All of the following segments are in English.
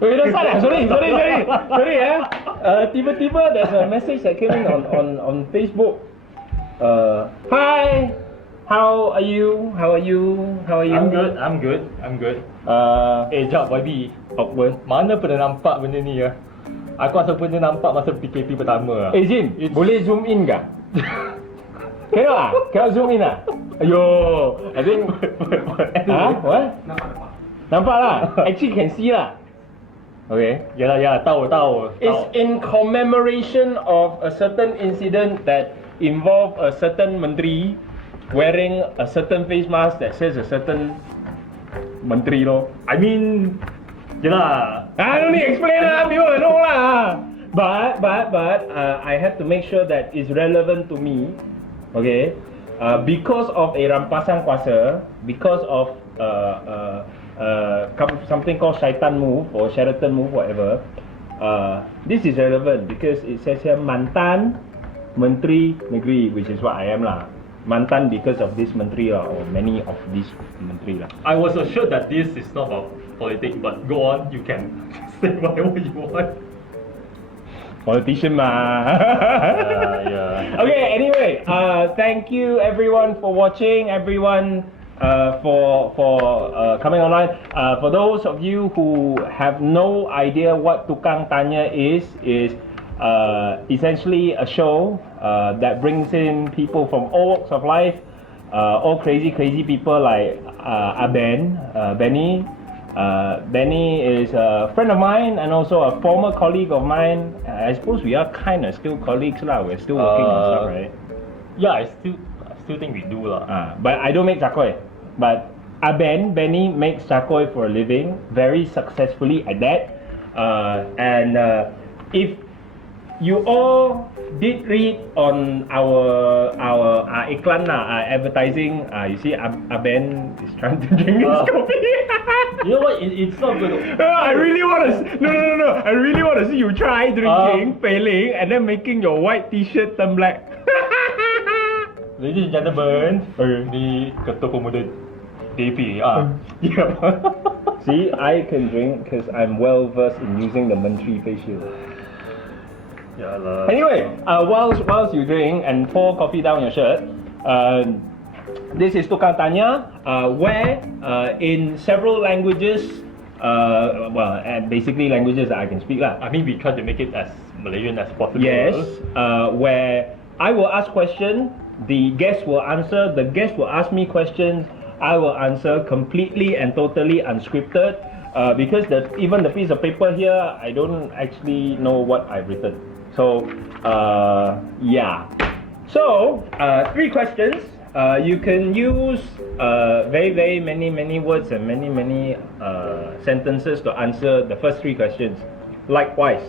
Wait, dah start dah. Sorry tiba-tiba there's a message that came in on Facebook. Hi, how are you? I'm good. Jap, YB. Apa? Mana pernah nampak benda ni ya? Aku rasa pernah nampak masa PKP pertama. Jin, boleh zoom in kah? Cannot zoom in lah? Ayo, I think... What? Nampak lah? Actually can see lah. Okay. Ya, tahu. It's in commemoration of a certain incident that involved a certain menteri wearing a certain face mask that says a certain menteri lor. I mean, yalah. I don't need to explain lah, people know lah. But I have to make sure that it's relevant to me. Okay. Because of a rampasan kuasa, because of something called Shaitan move or Sheraton move, whatever. This is relevant because it says here Mantan Menteri Negeri, which is what I am lah. Mantan because of this menteri lah, or many of these menteri lah. I was assured that this is not about politics, but go on, you can say whatever you want. Politician mah. Yeah. Okay, anyway, thank you everyone for watching, everyone for coming online. For those of you who have no idea what Tukang Tanya is essentially a show that brings in people from all walks of life, all crazy people like Benny. Benny is a friend of mine and also a former colleague of mine. I suppose we are kind of still colleagues lah. We're still working on stuff, right? Yeah, I still think we do lah. But I don't make Cakoi. But Benny makes Cakoi for a living, very successfully at that. If you all did read on our iklan advertising, you see Ben is trying to drink his coffee. You know what? It's not good. I really want to. No. I really want to see you try drinking, failing, and then making your white T-shirt turn black. Ladies and gentlemen, di Ketua Pemuda tepi. Yeah. See, I can drink because I'm well versed in using the Menteri face shield. Anyway, whilst you drink and pour coffee down your shirt, this is Tukang Tanya, where in several languages, and basically languages that I can speak lah. I mean, we try to make it as Malaysian as possible. Yes, where I will ask questions, the guest will answer, the guest will ask me questions, I will answer completely and totally unscripted, because even the piece of paper here, I don't actually know what I've written. So, yeah. So, 3 questions. You can use very many words and many sentences to answer the first 3 questions. Likewise.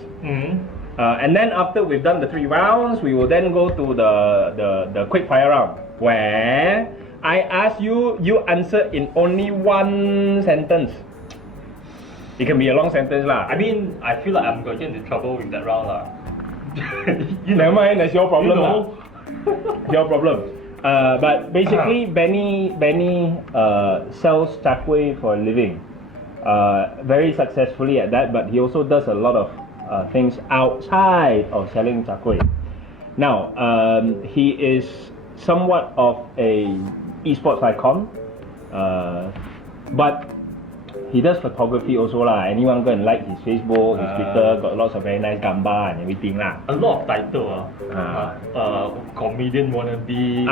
And then after we've done the 3 rounds, we will then go to the quick fire round, where I ask you answer in only 1 sentence. It can be a long sentence lah. I mean, I feel like I'm going to get into trouble with that round lah. Never mind, that's your problem lah. Your problem. But basically, Benny sells Cakoi for a living, very successfully at that. But he also does a lot of things outside of selling Cakoi. Now, he is somewhat of a esports icon, but he does photography also lah. Anyone go and like his Facebook, his Twitter, got lots of very nice gambar and everything lah. A lot of title comedian wannabe,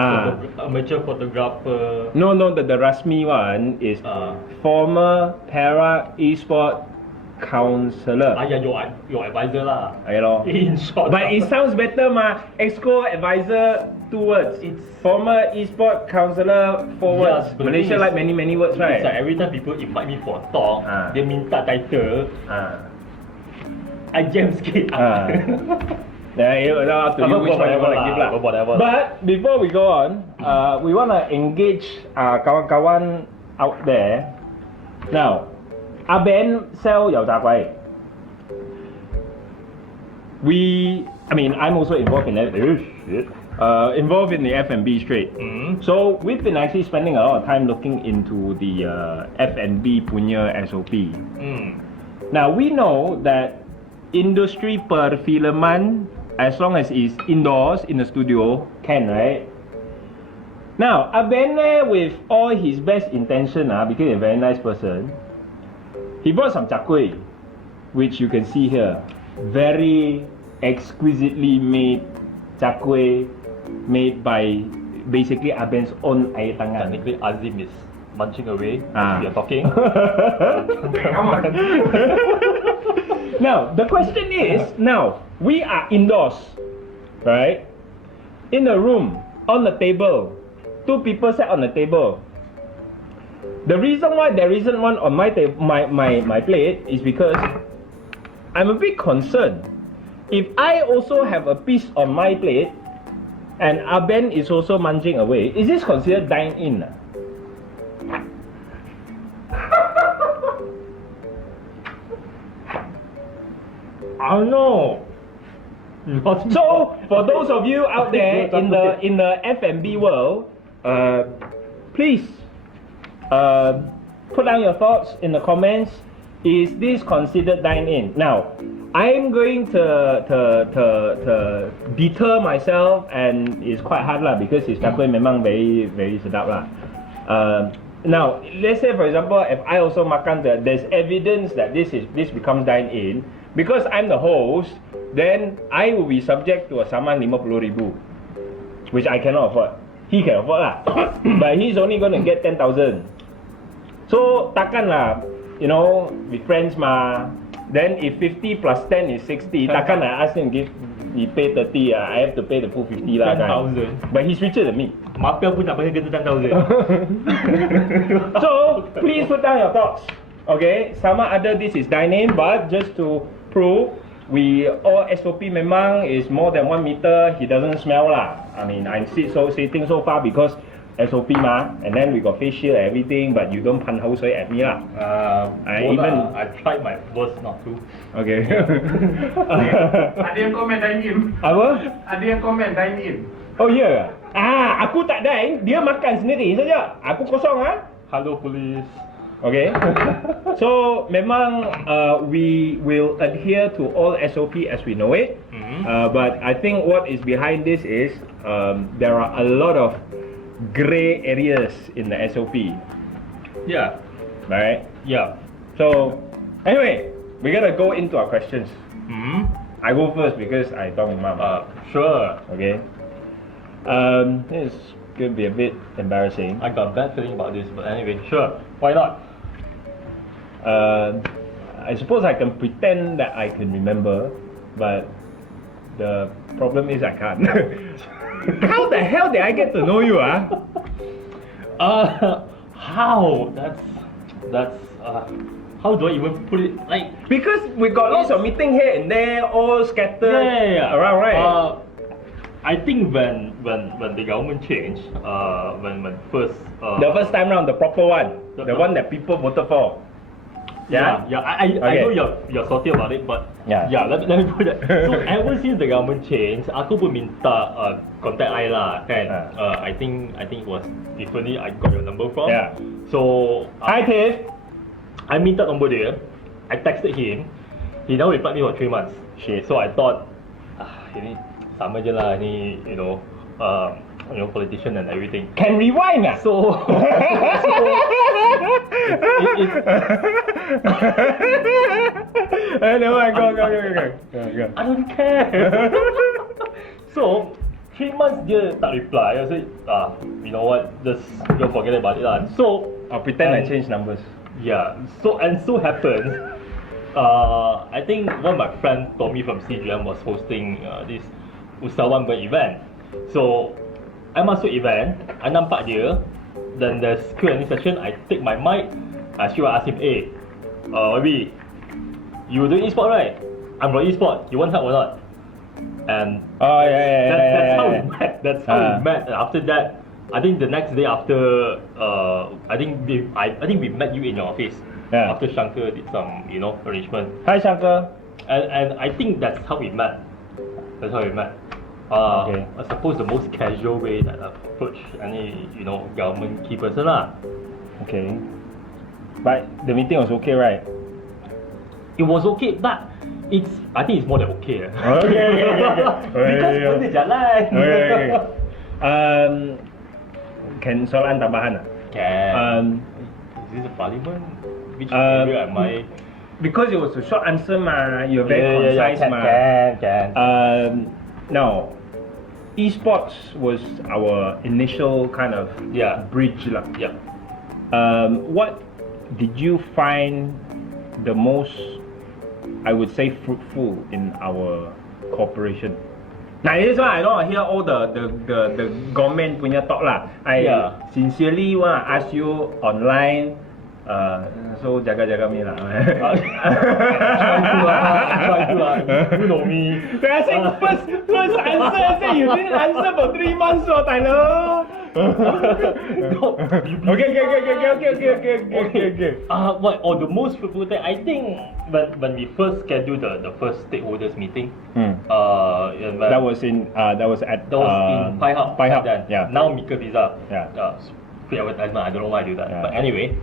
amateur photographer. No, the Rasmi one is former para esport counselor. Your advisor lah. In short. But it sounds better mah. Exco advisor, 2 words. It's former esport counselor, 4 words. Yes, Malaysia like many words, right? It's like every time people invite me for a talk, they minta title. I jam sikit. Up to you which one you want to give lah. But before we go on, we want to engage kawan-kawan out there. Now, Ben sell your Cakoi. I'm also involved in that. Involved in the F&B straight. So we've been actually spending a lot of time looking into the F&B punya SOP. Now we know that industry perfilman, as long as it's indoors in the studio, can, right? Now, Abene, with all his best intention, because he's a very nice person, he brought some cakoi, which you can see here. Very exquisitely made cakoi, made by basically Aben's own air tangan. Technically, Azim is munching away as we are talking. Now, the question is, now, we are indoors, right? In a room, on the table. 2 people sat on the table. The reason why there isn't one on my plate is because I'm a bit concerned. If I also have a piece on my plate and Aben is also munching away, is this considered dine-in? I don't know. So, for those of you out there in the F&B world, please put down your thoughts in the comments. Is this considered dine-in? Now, I'm going to deter myself, and it's quite hard lah because his cakoi memang very sedap lah. Now, let's say for example, if I also makan there's evidence that this becomes dine-in. Because I'm the host, then I will be subject to a saman 50,000, which I cannot afford. He can afford lah, but he's only going to get 10,000. So takkan lah, you know, with friends ma. Then if 50 plus 10 is 60, takkan I ask him he pay 30, I have to pay the full 50 lah. 10,000. But he's richer than me. Mapel pun tak payah kena 10,000. So please put down your thoughts. Okay, sama ada this is dine-in, but just to prove, we all SOP memang is more than 1 meter. He doesn't smell lah. I mean, I'm sitting so far because SOP ma, and then we got face shield and everything, but you don't pan house at me lah. I tried my worst not to. Okay. Ada yang komen dine-in. Apa? Ada yang komen dine-in. Oh ya. Yeah. Aku tak dine, dia makan sendiri saja. Aku kosong Hello police. Okay. So memang we will adhere to all SOP as we know it. But I think what is behind this is there are a lot of grey areas in the SOP. Yeah. Right? Yeah. So anyway, we're gonna go into our questions. I go first because I talk with mom. Sure. Okay. This is gonna be a bit embarrassing. I got a bad feeling about this, but anyway, sure. Why not? I suppose I can pretend that I can remember, but the problem is I can't. How the hell did I get to know you, How? That's how do I even put it? Like, because we got lots of meeting here and there, all scattered around, right? I think when the government changed, when first the first time round, the proper one, the one that people voted for. Yeah. I know you're salty about it, but let me put it. So ever since the government changed, aku pun minta contact I lah, kan. I think it was Tiffany I got your number from. Yeah. So Hi Tiff. I minta nombor dia. I texted him. He never replied me for 3 months. Shit. So I thought, ini sama je lah, ni politician and everything. Can rewind So no, go. I don't care. So 3 months dia tak reply. I said, you know what, just don't forget about it lah. So I'll pretend I changed numbers. Yeah. So happens, I think one of my friends told me from CGM was hosting this usahawan event. So I masuk event, I nampak dia. Then there's Q&A session. I take my mic. I ask him, Wabi, you doing e-sport right? I'm from e-sport. You want help or not? And that's how we met. That's how we met. And after that, I think the next day after, I think we met you in your office. Yeah. After Shankar did some, arrangement. Hi Shankar. And I think that's how we met. Okay. I suppose the most casual way that I approach any, government key person lah. Okay. But the meeting was okay, right? it was okay, but I think it's more than okay. Okay. Because benda jalan. Okay. Can soalan tambahan? Can. Is this a parliament? Which area am I? Because it was a short answer, you're very concise, Can. Now, esports was our initial kind of bridge lah. Yeah. What did you find the most, I would say, fruitful in our cooperation? Now this one I don't hear all the government punya talk lah. I sincerely want to ask you online. So jaga me lah. Try to lah. You know me. I said first answer. I said you didn't answer for 3 months, so Tyler. Okay. What? Or the most fruitful thing? I think when we first scheduled the first stakeholders meeting, that was in Pai Hub. Then. Yeah. Now Maker Pizza. Yeah. Free advertisement. I don't know why I do that. But anyway,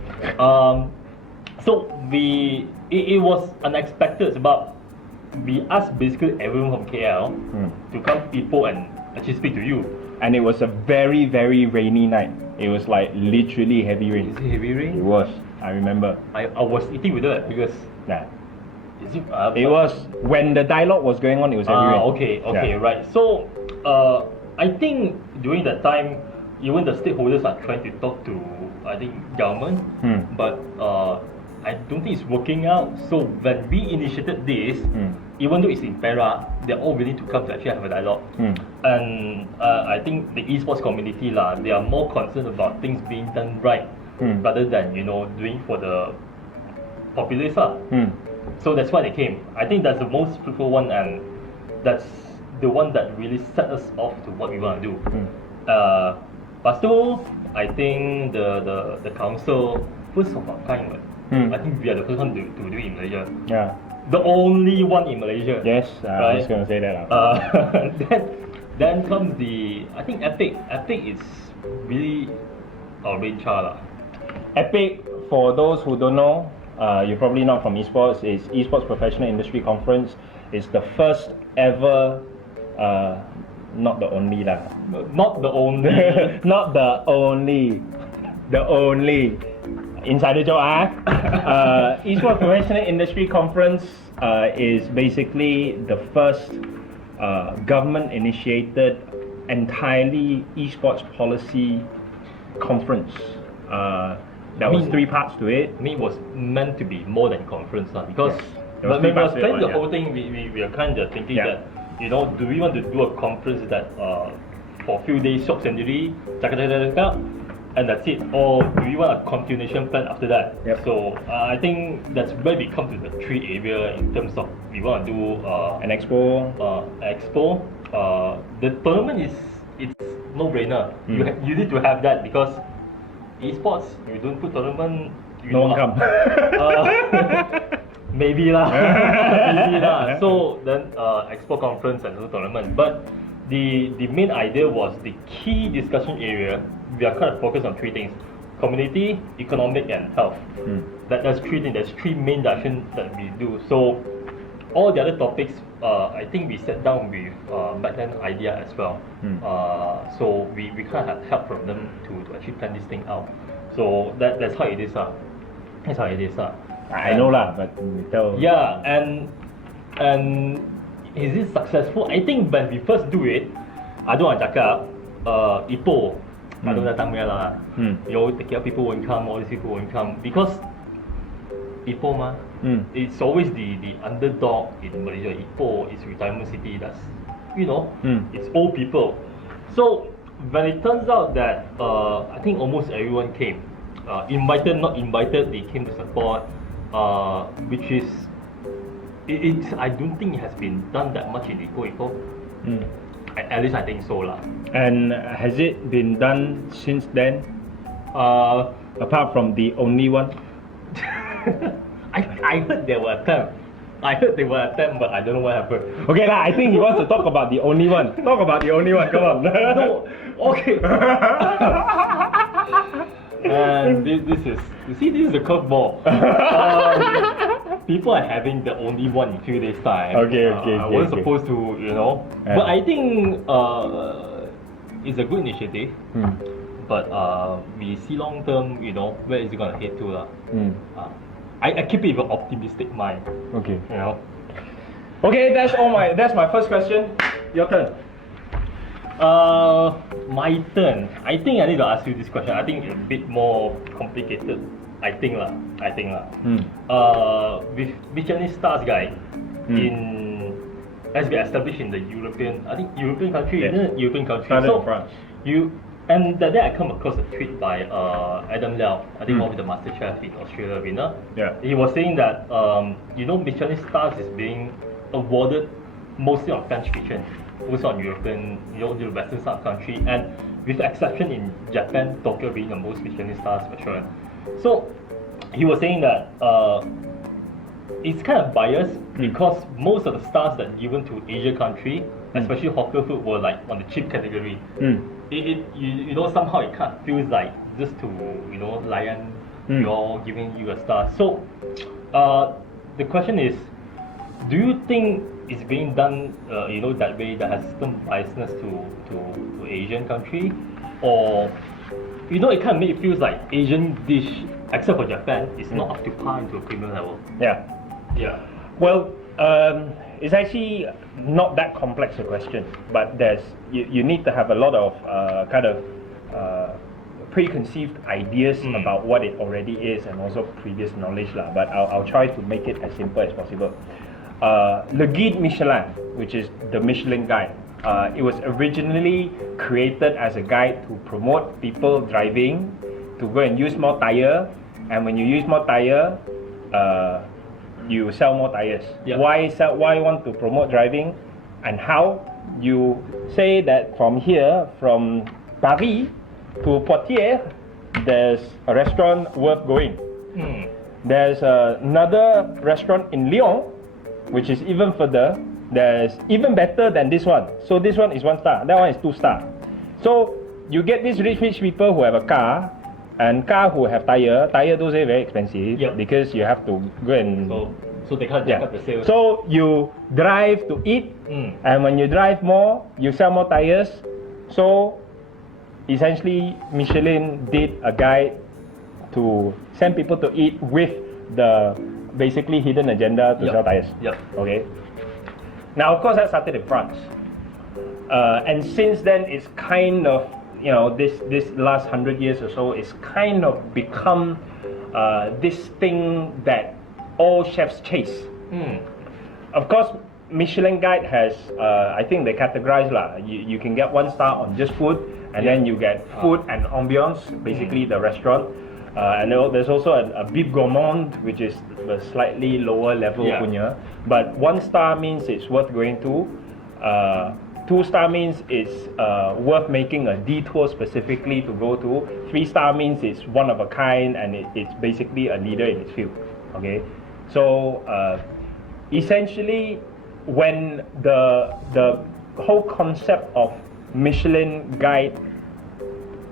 so it was unexpected. Sebab we asked basically everyone from KL to come Ipoh and actually speak to you. And it was a very, very rainy night. It was like literally heavy rain. Is it heavy rain? It was. I remember. I was eating with her because. Yeah. Is it? It was when the dialogue was going on. It was heavy rain. Okay, right. So, I think during that time, even the stakeholders are trying to talk to, I think, government, but I don't think it's working out. So when we initiated this, even though it's in Perak, they're all willing to come to actually have a dialogue. And I think the esports community they are more concerned about things being done right rather than doing for the populace So that's why they came. I think that's the most fruitful one, and that's the one that really set us off to what we want to do. Lepas tu, I think the council, first of our kind, I think we are the first one to do it in Malaysia. Yeah. The only one in Malaysia. Yes, I was going to say that. Then comes I think Epic. Epic is really our brain child. Epic, for those who don't know, you're probably not from esports, is Esports Professional Industry Conference. It's the first ever, not the only lah. Not the only. Not the only. The only. Insider joke Esports Professional Industry Conference is basically the first government-initiated entirely esports policy conference. There was 3 parts to it. I mean, it was meant to be more than conference because There was when we 3 were parts to it, planning the whole thing, we are kind of thinking that do we want to do a conference that for a few days shop sendiri, and that's it, or do we want a continuation plan after that? So I think that's where we come to the 3 area in terms of we want to do an expo. The tournament it's no brainer. You need to have that because esports, you don't put tournament, No one come. Maybe lah. So then expo conference and also tournament. But the main idea was the key discussion area. We are kind of focused on 3 things: community, economic, and health. That's 3 things. There's 3 main directions that we do. So all the other topics, I think we sat down with back then idea as well. So we kind of had help from them to actually plan this thing out. So that's how it is. That's how it is. I know lah, but tell. Yeah, and is it successful? I think when we first do it, I don't want to cakap, Ipoh, I don't datang lah. The KL people won't come, all these people won't come because Ipoh it's always the underdog in Malaysia. Ipoh is retirement city. That's it's old people. So when it turns out that I think almost everyone came, invited, not invited, they came to support, which is I don't think it has been done that much in Ipoh. At least I think so lah. And has it been done since then? Apart from the only one? I heard there were attempts. But I don't know what happened. Okay lah, I think he wants to talk about the only one. Talk about the only one, come on. No, okay. And this is, you see, this is a curveball. people are having the only one in 2 days time. Okay. I wasn't supposed to, Yeah. But I think it's a good initiative. But we see long term, where is it gonna head to lah? I keep it with an optimistic mind. Okay. Okay, That's my first question. Your turn. My turn. I think I need to ask you this question. I think it's a bit more complicated. I think lah. With Michelin stars guy has been established in the European country, Yes. isn't it? European country. Started So in France. and that day I come across a tweet by Adam Liao, I think one of the MasterChef in Australia winner. Yeah. He was saying that Michelin stars is being awarded mostly on French kitchen, also on European, the Western side of the country, and with the exception in Japan, Tokyo being the most Michelin stars restaurant. So he was saying that it's kind of biased because most of the stars that given to Asia country, especially hawker food, were like on the cheap category. Somehow it kind of feels like just to lion you're giving you a star. So the question is, do you think it's being done that way, that has some biasness to Asian country, or it kind of makes it feels like Asian dish, except for Japan, is not up to par into a premium level. Yeah. Well, it's actually not that complex a question, but you need to have a lot of preconceived ideas about what it already is, and also previous knowledge lah. But I'll try to make it as simple as possible. Le Guide Michelin, which is the Michelin guide, it was originally created as a guide to promote people driving to go and use more tire, and when you use more tire, you sell more tires. Yeah. Why want to promote driving, and how? You say that from Paris to Poitiers, there's a restaurant worth going. There's another restaurant in Lyon, which is even further. There's even better than this one. So this one is 1 star, that one is 2 star. So you get these rich people who have a car, and car who have tire those are very expensive. Yep. Because you have to go and so they can't jack up the sales. So you drive to eat, and when you drive more, you sell more tires. So essentially, Michelin did a guide to send people to eat with the basically hidden agenda to sell tires. Okay. Now, of course, that started in France, and since then, it's kind of this last 100 years or so, it's kind of become this thing that all chefs chase. Of course, Michelin guide has, I think they categorize lah. You can get 1 star on just food, and then you get food and ambiance, basically the restaurant. And there's also a bib gourmand, which is the slightly lower level punya. But 1 star means it's worth going to. 2 star means it's worth making a detour specifically to go to. 3 star means it's one of a kind, and it's basically a leader in its field. Okay, so essentially, when the whole concept of Michelin guide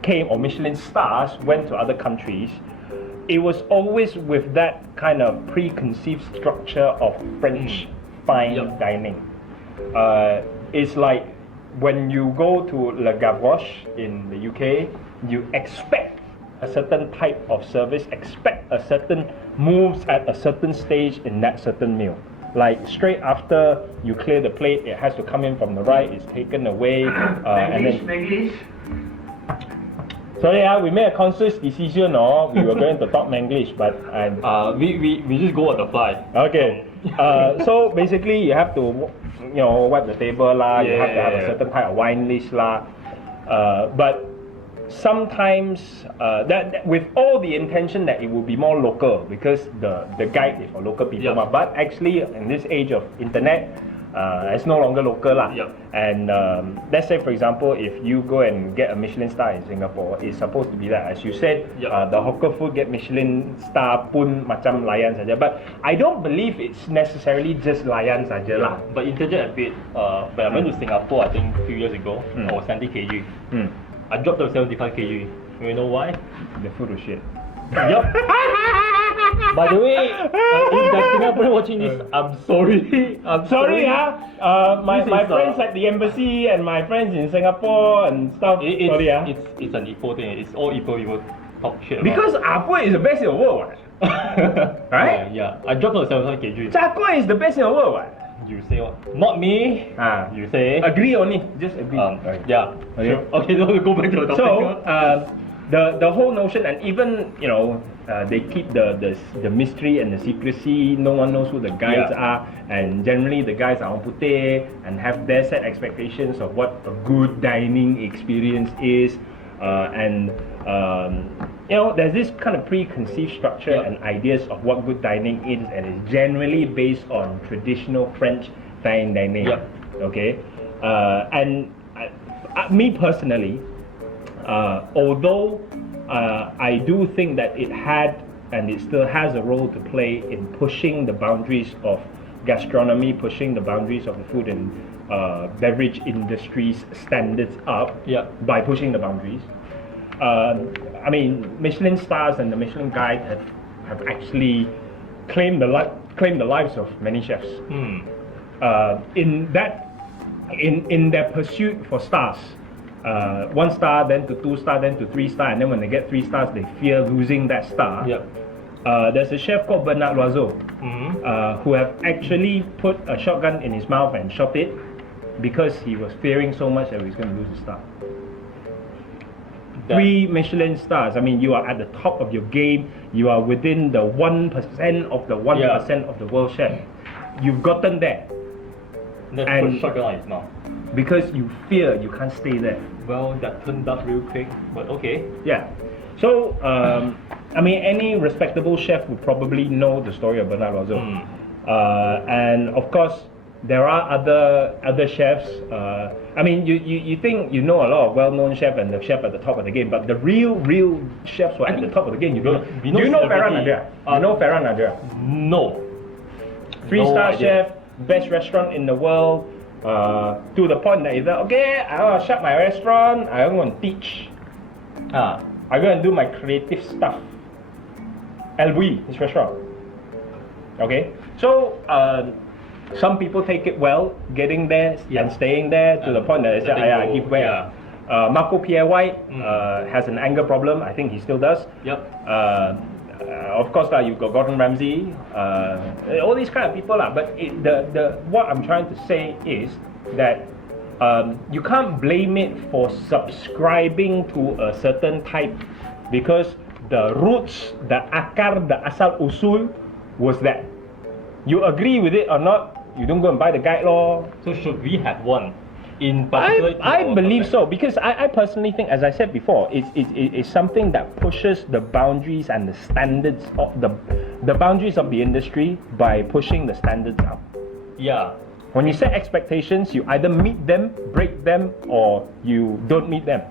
came, or Michelin stars went to other countries, it was always with that kind of preconceived structure of French fine dining. It's like when you go to Le Gavroche in the UK, you expect a certain type of service, expect a certain moves at a certain stage in that certain meal. Like straight after you clear the plate, it has to come in from the right, it's taken away, and then... English. Sorry, we made a conscious decision, we were going to talk Manglish, but we just go on the fly. Okay. So basically, you have to, wipe the table lah. You have to have a certain type of wine list lah. But sometimes that with all the intention that it will be more local, because the guide is for local people. But actually, in this age of internet, it's no longer local lah. And let's say, for example, if you go and get a Michelin star in Singapore, it's supposed to be that, as you said, the hawker food get Michelin star pun macam layan saja. But I don't believe it's necessarily just layan saja lah. But interject a bit. When I went to Singapore, I think a few years ago, I was 70 kg. I dropped to 75 kg. You know why? The food was shit. By the way, if there's Singaporean watching this, I'm sorry. I'm Sorry, my This is, friends at the embassy and my friends in Singapore and stuff. Sorry, It's an Ipoh thing. It's all Ipoh people talk shit about. Because Apple is the best in the world, what? Right? Yeah. I dropped out 7 kg. Cakoi is the best in the world, what? You say what? Not me. You say. Agree only, just agree. Yeah. Okay. Sure. Okay, now we go back to the topic. So, the whole notion, and even they keep the mystery and the secrecy. No one knows who the guys are, and generally the guys are on putih and have their set expectations of what a good dining experience is, there's this kind of preconceived structure and ideas of what good dining is, and it's generally based on traditional French fine dining. Okay, me personally. Although I do think that it had and it still has a role to play in pushing the boundaries of gastronomy, pushing the boundaries of the food and beverage industry's standards up by pushing the boundaries. I mean, Michelin stars and the Michelin Guide have actually claimed the lives of many chefs. In their pursuit for stars. 1 star, then to 2 star, then to 3 star, and then when they get 3 stars, they fear losing that star. There's a chef called Bernard Loiseau, who have actually put a shotgun in his mouth and shot it because he was fearing so much that he was going to lose the star. 3 Michelin stars. I mean, you are at the top of your game. You are within the 1% of the 1% of the world chef. You've gotten there. And put shotgun on his mouth. Because you fear you can't stay there. Well, that turned out real quick, but okay. Yeah. So, I mean, any respectable chef would probably know the story of Bernard Loiseau. And of course, there are other chefs. I mean, you think you know a lot of well-known chefs and the chef at the top of the game, but the real chefs who are at the top of the game, you don't. Do you know Ferran Adria? You know Ferran Adria? No. 3-star chef, best restaurant in the world. To the point that he's like, okay, I want to shut my restaurant, I'm going to teach. I'm going to do my creative stuff. His restaurant. Okay? So, some people take it well, getting there and staying there to the point that they say, I give way. Marco Pierre White has an anger problem. I think he still does. Of course, you've got Gordon Ramsay, all these kind of people. But what I'm trying to say is that you can't blame it for subscribing to a certain type, because the roots, the akar, the asal usul was that. You agree with it or not, you don't go and buy the guide law. So should we have one? In particular, I believe so, because I personally think, as I said before, it's something that pushes the boundaries and the standards of the boundaries of the industry by pushing the standards up. When you set expectations, you either meet them, break them, or you don't meet them.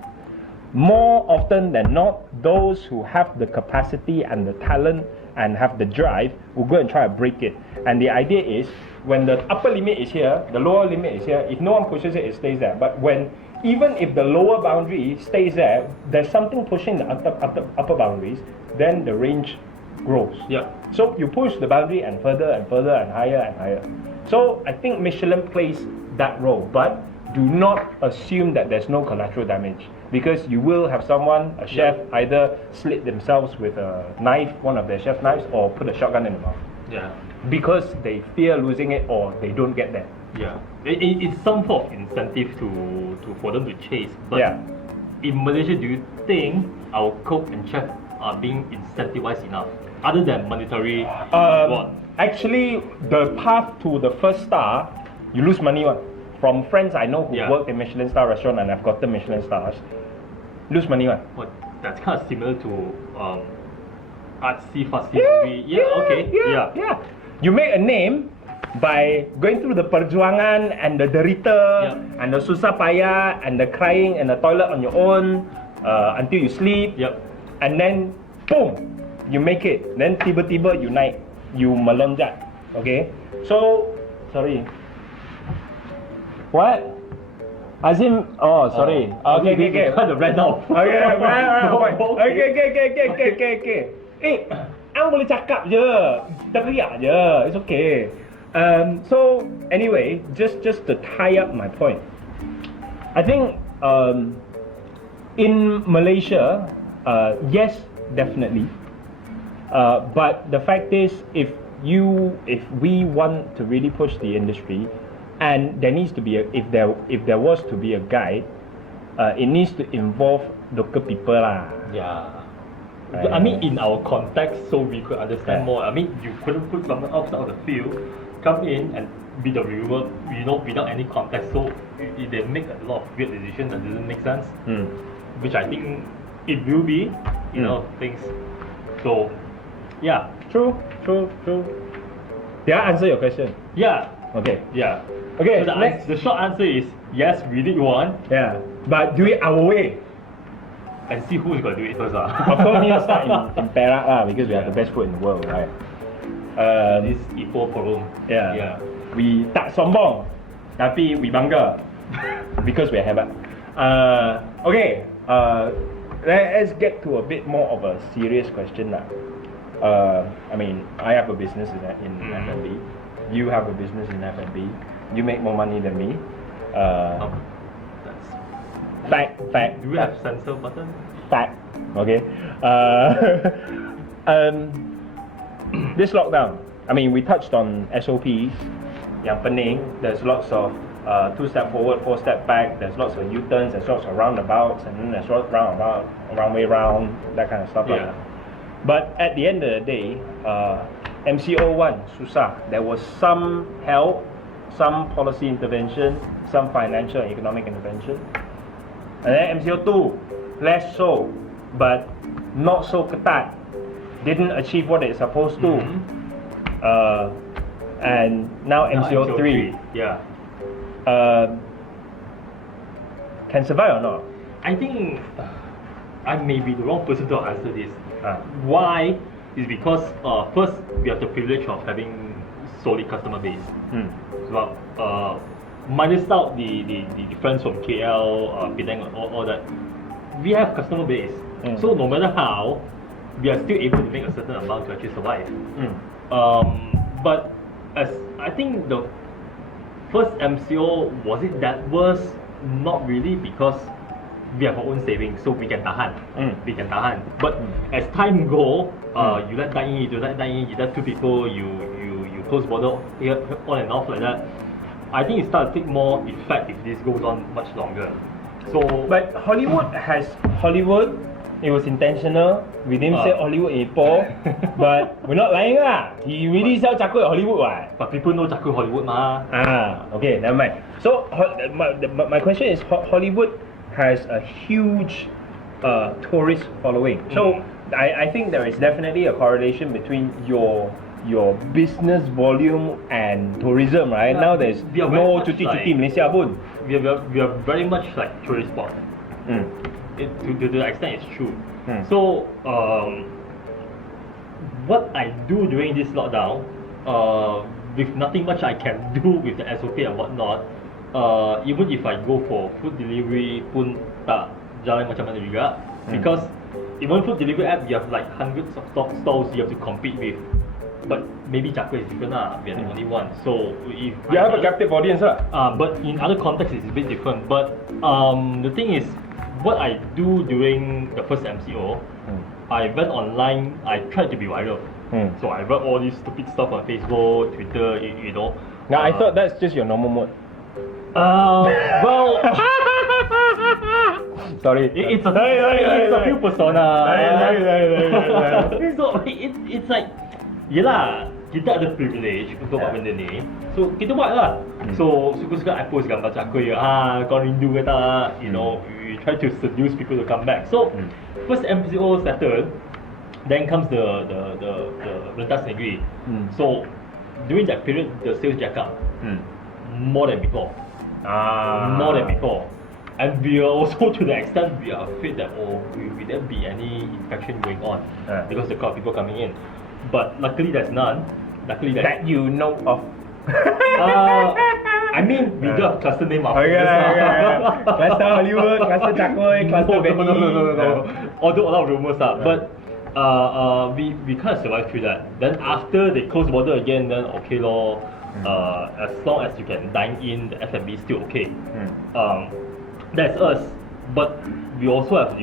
More often than not, those who have the capacity and the talent and have the drive will go and try to break it. And the idea is, when the upper limit is here, the lower limit is here. If no one pushes it, it stays there. But even if the lower boundary stays there, there's something pushing the upper boundaries, then the range grows. So you push the boundary and further and further and higher and higher. So I think Michelin plays that role, but do not assume that there's no collateral damage, because you will have someone, a chef, either slit themselves with a knife, one of their chef knives, or put a shotgun in the mouth. Because they fear losing it or they don't get there. It's some form of incentive for them to chase. But in Malaysia, do you think our cook and chef are being incentivized enough, other than monetary reward? Actually, the path to the first star, you lose money one. From friends I know who worked in Michelin star restaurant and have gotten Michelin stars, lose money one. Well, that's kind of similar to artsy fussy movie. You make a name by going through the perjuangan and the derita and the susah payah and the crying in the toilet on your own until you sleep. And then boom, you make it. Then tiba-tiba you naik, you melonjak. Okay. So sorry. What? Azim, sorry. Okay. Kind of ran out. Okay. Hey, Ang boleh cakap je, teriak je, it's okay. So anyway, just to tie up my point, I think in Malaysia, yes, definitely. But the fact is, if we want to really push the industry, and there needs to be if there was to be a guide, it needs to involve local people lah. Yeah. I mean, in our context, so we could understand more. I mean, you couldn't put someone outside of the field, come in and be the reviewer, without any context. So they make a lot of weird decisions that doesn't make sense. Which I think it will be, things. So, yeah. True. Did I answer your question? Yeah. Okay. Yeah. Okay. So the short answer is yes, we did one, Yeah. But do it our way. and see who's gonna do it first. Of course, we need to start in Perak lah, because we have the best food in the world, right? This Ipoh problem. Yeah. We tak sombong, tapi we bangga because we are hebat. Okay. Let's get to a bit more of a serious question lah. I mean, I have a business in F&B. You have a business in F&B. You make more money than me. That's Fact. Do we have censor button? Fact. Okay. This lockdown, I mean, we touched on SOPs. Yang pening, there's lots of 2 step forward, 4 step back. There's lots of U-turns, there's lots of roundabouts, and then there's roundabout, way round, that kind of stuff. Yeah. But at the end of the day, MCO1 susah. There was some help, some policy intervention, some financial and economic intervention. And then MCO2, less so, but not so ketat. Didn't achieve what it's supposed to. And now MCO3. Yeah. Can survive or not? I think I may be the wrong person to answer this. Why? Is because first we have the privilege of having solid customer base. So minus out the friends from KL, Penang, all that, we have customer base. So no matter how, we are still able to make a certain amount to actually survive. But as I think the first MCO, was it that worse? Not really, because we have our own savings, so we can tahan. We can tahan. But as time go, you let dine in, you let 2 people, you close border on and off like that. I think it starts to take more effect if this goes on much longer. So, but Hollywood, it was intentional. We didn't say Hollywood Ipoh, but we're not lying lah. He really sell Cakoi at Hollywood what? but people know Cakoi Hollywood ma. Okay, never mind. So my question is, Hollywood has a huge tourist following. So I think there is definitely a correlation between your business volume and tourism, right? Now there's no cuti Malaysia pun. We are very much like tourist spot. To the extent it's true. So what I do during this lockdown, with nothing much I can do with the SOP and whatnot, even if I go for food delivery pun tak jalan macam mana juga, because even food delivery app, you have like hundreds of stalls you have to compete with. But maybe Cakoi is different lah. We are the only one. So if you have a captive audience lah. But in other contexts it's a bit different. But the thing is, what I do during the first MCO, I went online. I tried to be viral. So I wrote all this stupid stuff on Facebook, Twitter, you know. Now I thought that's just your normal mode. Well, sorry. It's a few persona. So it's like, yelah, kita ada privilege untuk buat benda ni, so kita buat lah. So suka-suka I post gambar Cakoi, kau rindu ke tak, you know, we try to seduce people to come back. So first MCO settled, then comes the rentas negeri. So during that period, the sales jack up more than before. More than before. And we are also, to the extent, we are afraid that will there be any infection going on because the crowd of people coming in. But luckily there's none. That you know of. I mean, we do have cluster name after Okay. this. Cluster Hollywood, cluster Cakoi, cluster Benny. No. Although a lot of rumors are. But we kind of survived through that. Then after they closed the border again, then okay lor. As long as you can dine in, the F&B is still okay. That's us. But we also have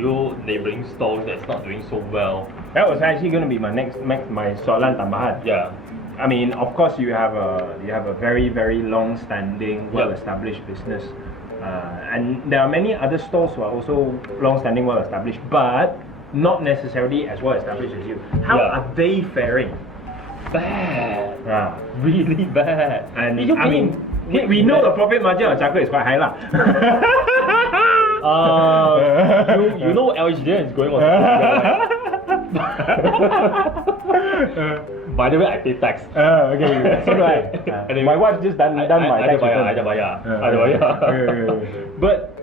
neighboring stores that's not doing so well. That was actually going to be my soalan tambahan. Yeah. I mean, of course, you have a very, very long-standing, well-established business, and there are many other stores who are also long-standing, well-established, but not necessarily as well-established as you. How are they faring? Bad. Yeah. Really bad. And I mean, we know the profit margin of Cakoi is quite high lah. You know LHJ is going on. By the way, I pay tax. Okay. So do I. Anyway, My wife just done my tax return. Ada bayar. But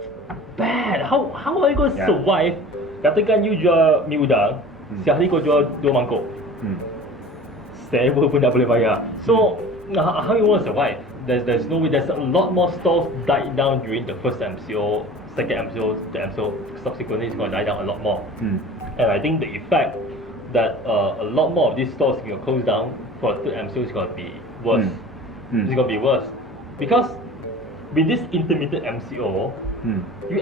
bad. How are you going to survive? Katakan you jual mi udang, sehari kau jual 2 mangkok. Sewa pun tak boleh bayar. So how you want to survive? There's no way. There's a lot more stalls died down during the first MCO, second MCO, the MCO subsequently is going to die down a lot more. And I think the effect that a lot more of these stores will close down for the third MCO is going to be worse. It's going to be worse because with this intermittent MCO, you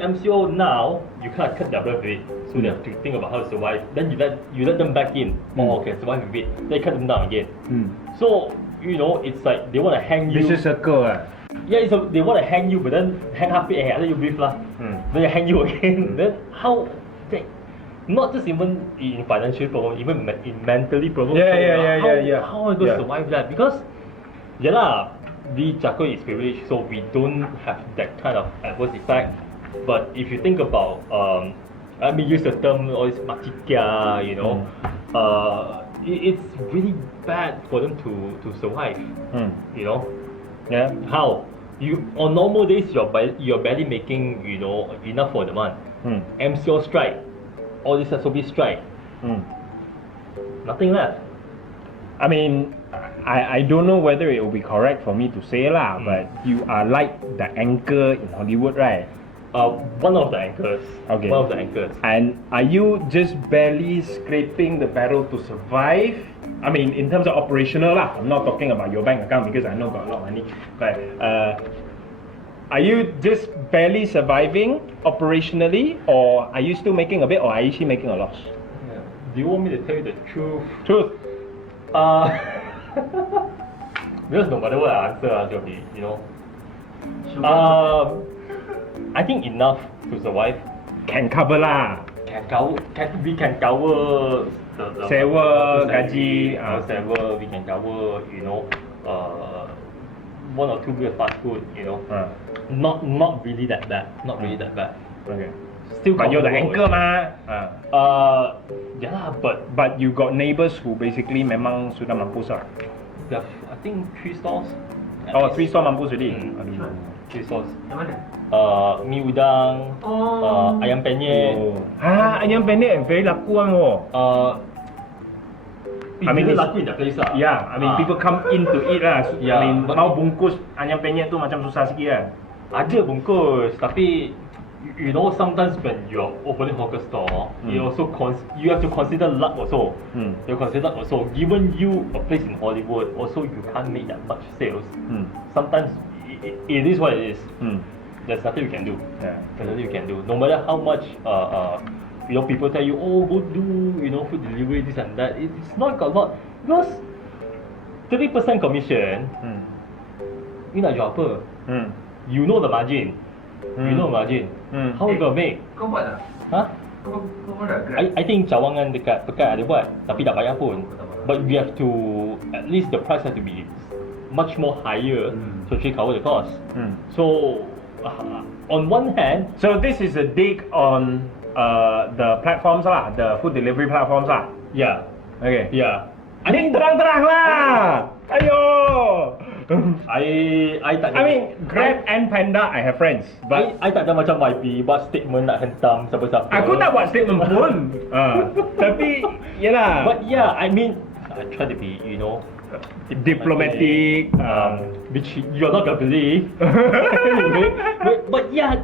MCO now, you can't cut their breath with it, so they have to think about how to survive. Then you let them back in. Okay, survive with it. Then you cut them down again. So it's like they want to hang you. Vicious circle. Yeah, they want to hang you, but then hang halfway and let you breathe lah. Then they hang you again. Then how? Not just even in financial problem, even in mentally problem. Yeah. How are you going to survive that? Because the Cakoi is privileged, so we don't have that kind of adverse effect. But if you think about, use the term all this machikia, it's really bad for them to survive. Yeah. How? On normal days you're barely making enough for the month. MCO strike, all this SOB strike. Nothing left. I mean, I don't know whether it will be correct for me to say lah, but you are like the anchor in Hollywood, right? One of the anchors. Okay. One of the anchors. And are you just barely scraping the barrel to survive? I mean, in terms of operational lah. I'm not talking about your bank account because I know got a lot of money. But are you just barely surviving operationally, or are you still making a bit, or are you actually making a loss? Yeah. Do you want me to tell you the truth? Truth. Because no matter what I answer, it's gonna be, I think enough to survive. Can cover lah. We can cover the sewa, gaji, sewa, we can cover, 1 or 2 weeks fast food, Not really that bad. Not really that bad. Okay. Still but you're the anchor mah. But you got neighbors who basically memang sudah mampus lah. I think 3 stores. 3 stores mampus already. 3 stores. Yang mana? Mi udang, ayam penyet. Ayam penyet very laku kan I mean, laku in that place lah. Yeah, I mean people come in to eat lah. Yeah, I mean, mau bungkus ayam penyet tu macam susah sikit kan. Ada bungkus, tapi sometimes when you're opening hawker store, you have to consider luck also. You consider luck also. Given you a place in Hollywood, also you can't make that much sales. Sometimes it is what it is. There's nothing you can do. Yeah. There's nothing you can do. No matter how much people tell you, go do food delivery, this and that. It's not a lot because 30% commission. You nak jual apa? You know the margin. You know margin. How you gonna make? Kau buat tak? Huh? Kau buat tak? I think cawangan dekat Pekat ada buat, tapi tak bayar pun. But we have to, at least the price has to be much more higher to actually cover the cost. So on one hand, so this is a dig on the platforms lah, the food delivery platforms lah. Yeah. Okay. Yeah. I think terang-terang lah. Ayo. I mean, Grab and Panda, I have friends. But I tak ada macam YB buat statement nak hentam siapa-siapa. Aku tak buat statement pun. Tapi, yelah. But yeah, I mean, I try to be, diplomatic, which you're not gonna believe. but yeah,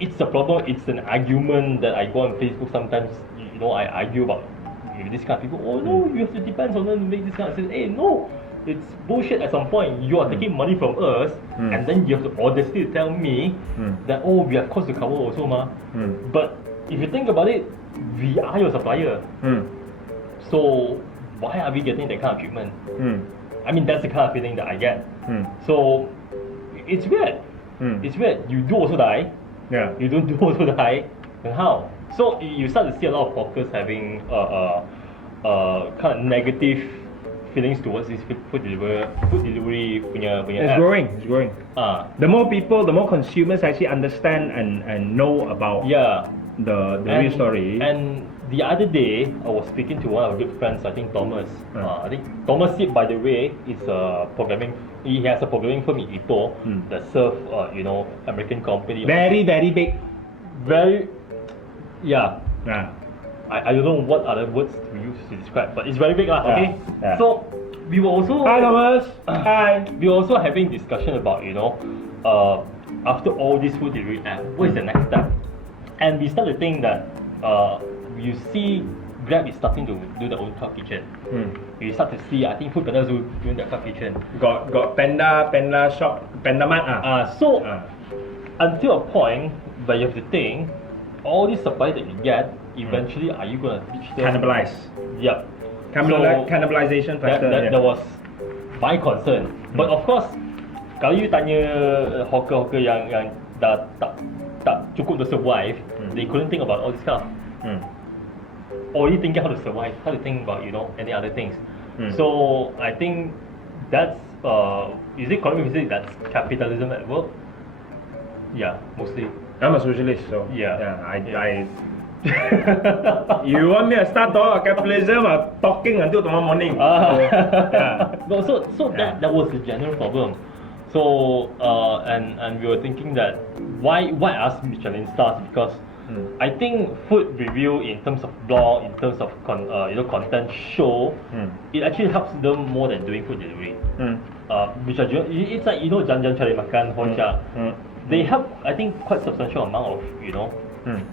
it's a problem. It's an argument that I go on Facebook sometimes. I argue about with this kind of people. Oh no, you have to depend on them to make this kind of sense. Hey, no, it's bullshit. At some point, you are taking money from us, and then you have to audaciously tell me that we have cost to cover also, ma. But if you think about it, we are your supplier. So why are we getting that kind of treatment? I mean, that's the kind of feeling that I get. So it's weird. It's weird. You do also die. Yeah. You don't do also die. Then how? So you start to see a lot of hawkers having kind of negative feelings towards this food delivery punya It's app. growing. It's growing. The more people, the more consumers actually understand and know about the real story. And the other day, I was speaking to one of our good friends, I think Thomas. I think Thomas, by the way, is programming. He has a programming firm in Ipoh that serve American company. Very, very big. Very, yeah. Yeah. I don't know what other words to use to describe, but it's very big lah. Yeah, Okay. yeah. So we were also Hi Thomas. Hi. we were also having discussion about after all this food delivery app, what is the next step? And we started to think that you see Grab is starting to do their own cloud kitchen. You start to see, I think Foodpanda is doing their cloud kitchen. Got Panda shop, Panda Mart. So until a point where you have to think, all these supplies that you get, eventually are you going to teach them? Cannibalize. Yeah. Cannibalization factor. That was my concern. But of course, kalau you tanya hawker yang dah tak cukup to survive, they couldn't think about all this stuff. Only thinking how to survive, how to think about any other things. So I think that's is it correct to say that's capitalism at work? Yeah, mostly. I'm a socialist, so Yeah. I you want me to start talking about capitalism or talking until tomorrow morning? No, so that was the general problem. So and we were thinking that why ask Michelin stars, because I think food review in terms of blog, in terms of content show, it actually helps them more than doing food delivery. It's like Jalan cari makan, rojak. They help, I think, quite substantial amount of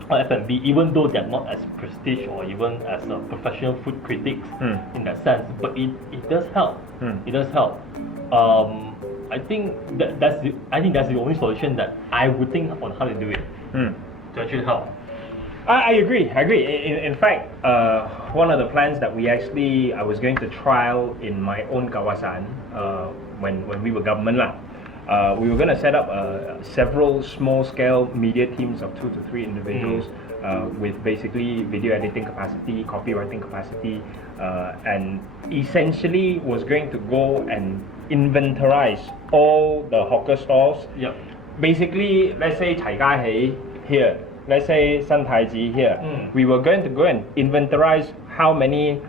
F&B, even though they're not as prestige or even as professional food critics in that sense. But it does help. It does help. I think that's the only solution that I would think on how to do it to actually help. I agree. In fact, one of the plans that I was going to trial in my own kawasan when we were government lah. We were going to set up several small-scale media teams of 2 to 3 individuals with basically video editing capacity, copywriting capacity, and essentially was going to go and inventorize all the hawker stalls. Yep. Basically, let's say Cai Gai Hei here, let's say San Tai Ji here. We were going to go and inventorize how many,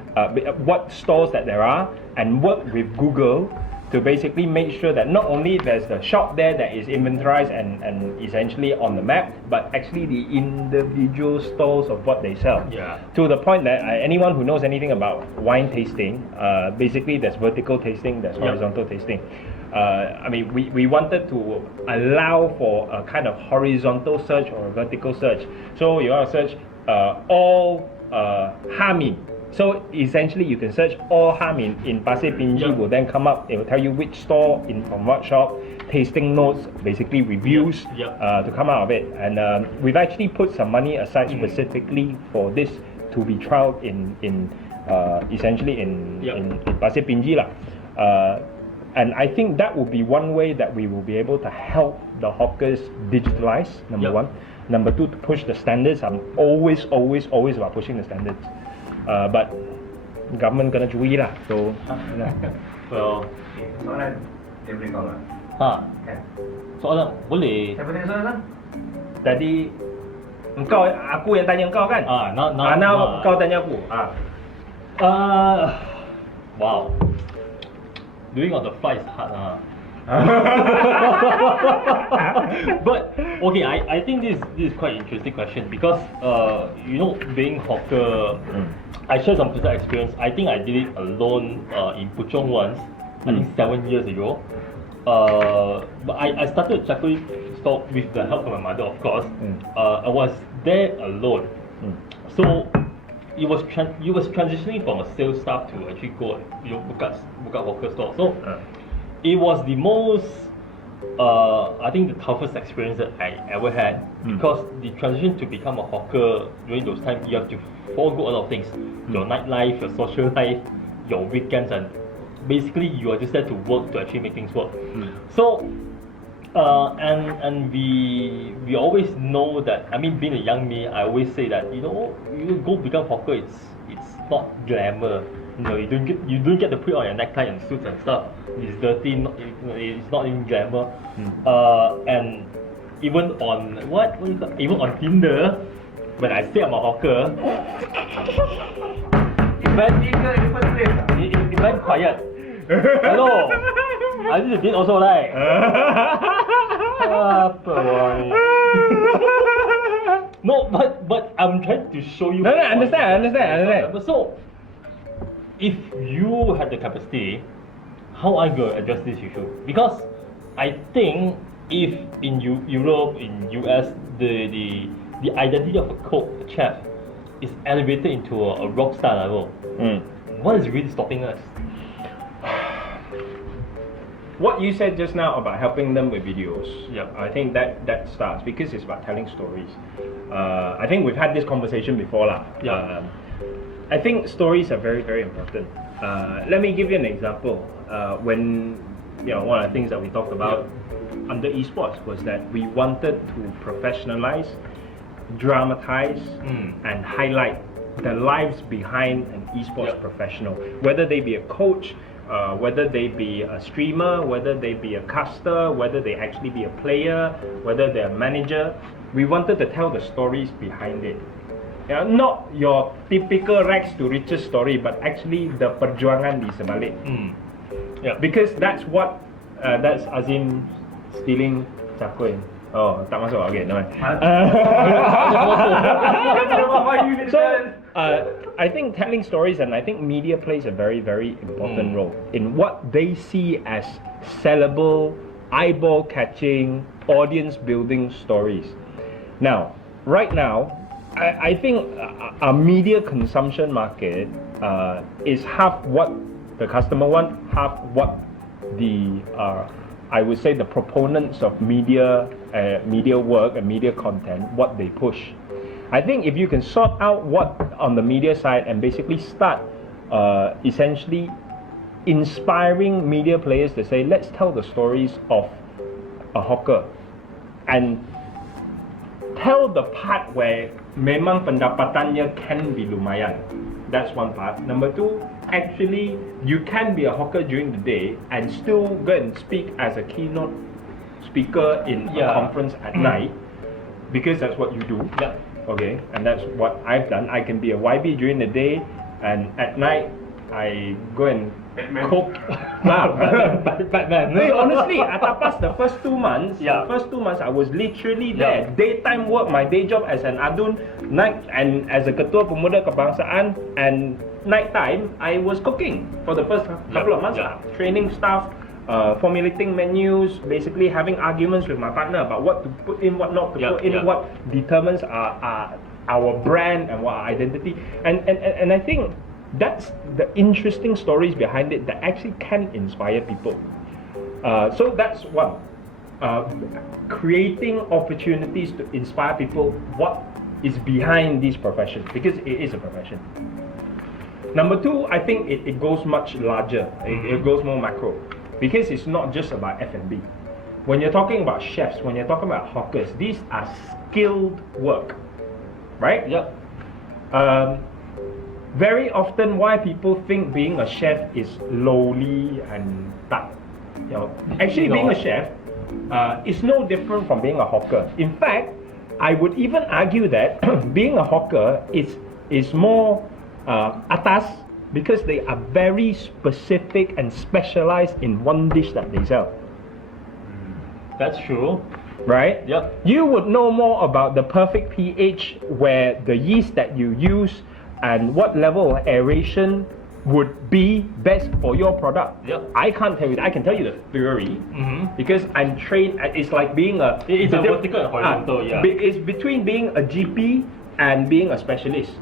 what stores that there are, and work with Google to basically make sure that not only there's the shop there that is inventorized and essentially on the map, but actually the individual stalls of what they sell. Yeah. To the point that anyone who knows anything about wine tasting, basically there's vertical tasting, there's horizontal tasting. I mean, we wanted to allow for a kind of horizontal search or a vertical search. So you want to search all Hamin. So essentially, you can search all Hamin in Pasir Pinji, will then come up. It will tell you which store from what shop, tasting notes, basically reviews to come out of it. And we've actually put some money aside specifically for this to be trialed in essentially in Pasir Pinji lah. And I think that will be one way that we will be able to help the hawkers digitalize. Number one. Number two, to push the standards. I'm always about pushing the standards. But government kena curi lah. So Well, Soalan dia boleh kau lah. Kan? soalan boleh. Siapa tanya soalan? tadi aku yang tanya engkau kan? Now kau tanya aku. Wow. Doing on the fly is hard. But okay, I think this is quite interesting question because being hawker, I share some personal experience. I think I did it alone in Puchong once. I think 7 years ago. But I started Cakoi stall with the help of my mother, of course. I was there alone. So you was transitioning from a sales staff to actually go buka hawker store. So it was the most I think the toughest experience that I ever had because the transition to become a hawker during those times you have to forego a lot of things, your nightlife, your social life, your weekends, and basically you are just there to work to actually make things work. So and we always know that, I mean, being a young me, I always say that, you know, you go become hawker, it's not glamour. You know, you don't get to put on your necktie and suits and stuff. It's dirty. It's not even glamour. And even on even on Tinder, when I say I'm a hawker, it went quiet. Hello, I did it also, right? No, but I'm trying to show you. No, I understand. So, if you had the capacity, how are you going to address this issue? Because I think if in Europe, in US, the identity of a cook, a chef, is elevated into a rock star level, what is really stopping us? What you said just now about helping them with videos, Yep. I think that starts because it's about telling stories. I think we've had this conversation before lah. Yeah. I think stories are very, very important. Let me give you an example. When one of the things that we talked about under esports was that we wanted to professionalize, dramatize, and highlight the lives behind an esports professional, whether they be a coach, whether they be a streamer, whether they be a caster, whether they actually be a player, whether they're a manager. We wanted to tell the stories behind it. Not your typical rags to riches story, but actually the perjuangan di sebalik. Because that's what that's Azim stealing Cakoi. Oh, tak masuk. Okay, no. So I think telling stories, and I think media plays a very, very important role in what they see as sellable, eyeball-catching, audience-building stories. Now, right now, I think our media consumption market is half what the customer want, half what the I would say the proponents of media work and media content, what they push. I think if you can sort out what on the media side and basically start essentially inspiring media players to say, let's tell the stories of a hawker and tell the part where memang pendapatannya can be lumayan. That's one part. Number two, actually you can be a hawker during the day and still go and speak as a keynote speaker in a conference at night, because that's what you do. Okay, and that's what I've done. I can be a YB during the day, and at night I go and cook. Batman. Hey, honestly, Atapas the first 2 months, I was literally there. Daytime work, my day job as an adun, night and as a ketua pemuda kebangsaan, and nighttime I was cooking for the first couple of months, training staff, formulating menus, basically having arguments with my partner about what to put in, what not to put in, what determines our brand and what our identity, and I think that's the interesting stories behind it that actually can inspire people. So that's one. Creating opportunities to inspire people what is behind these professions, because it is a profession. Number two, I think it goes much larger. It goes more macro, because it's not just about F&B. When you're talking about chefs, when you're talking about hawkers, these are skilled work, right? Very often, why people think being a chef is lowly and tak. Actually, being a chef is no different from being a hawker. In fact, I would even argue that being a hawker is more atas, because they are very specific and specialized in one dish that they sell. That's true. Right? You would know more about the perfect pH, where the yeast that you use and what level of aeration would be best for your product. I can't tell you that. I can tell you the theory, because I'm trained. It's like being it's a vertical and horizontal. It's between being a GP and being a specialist.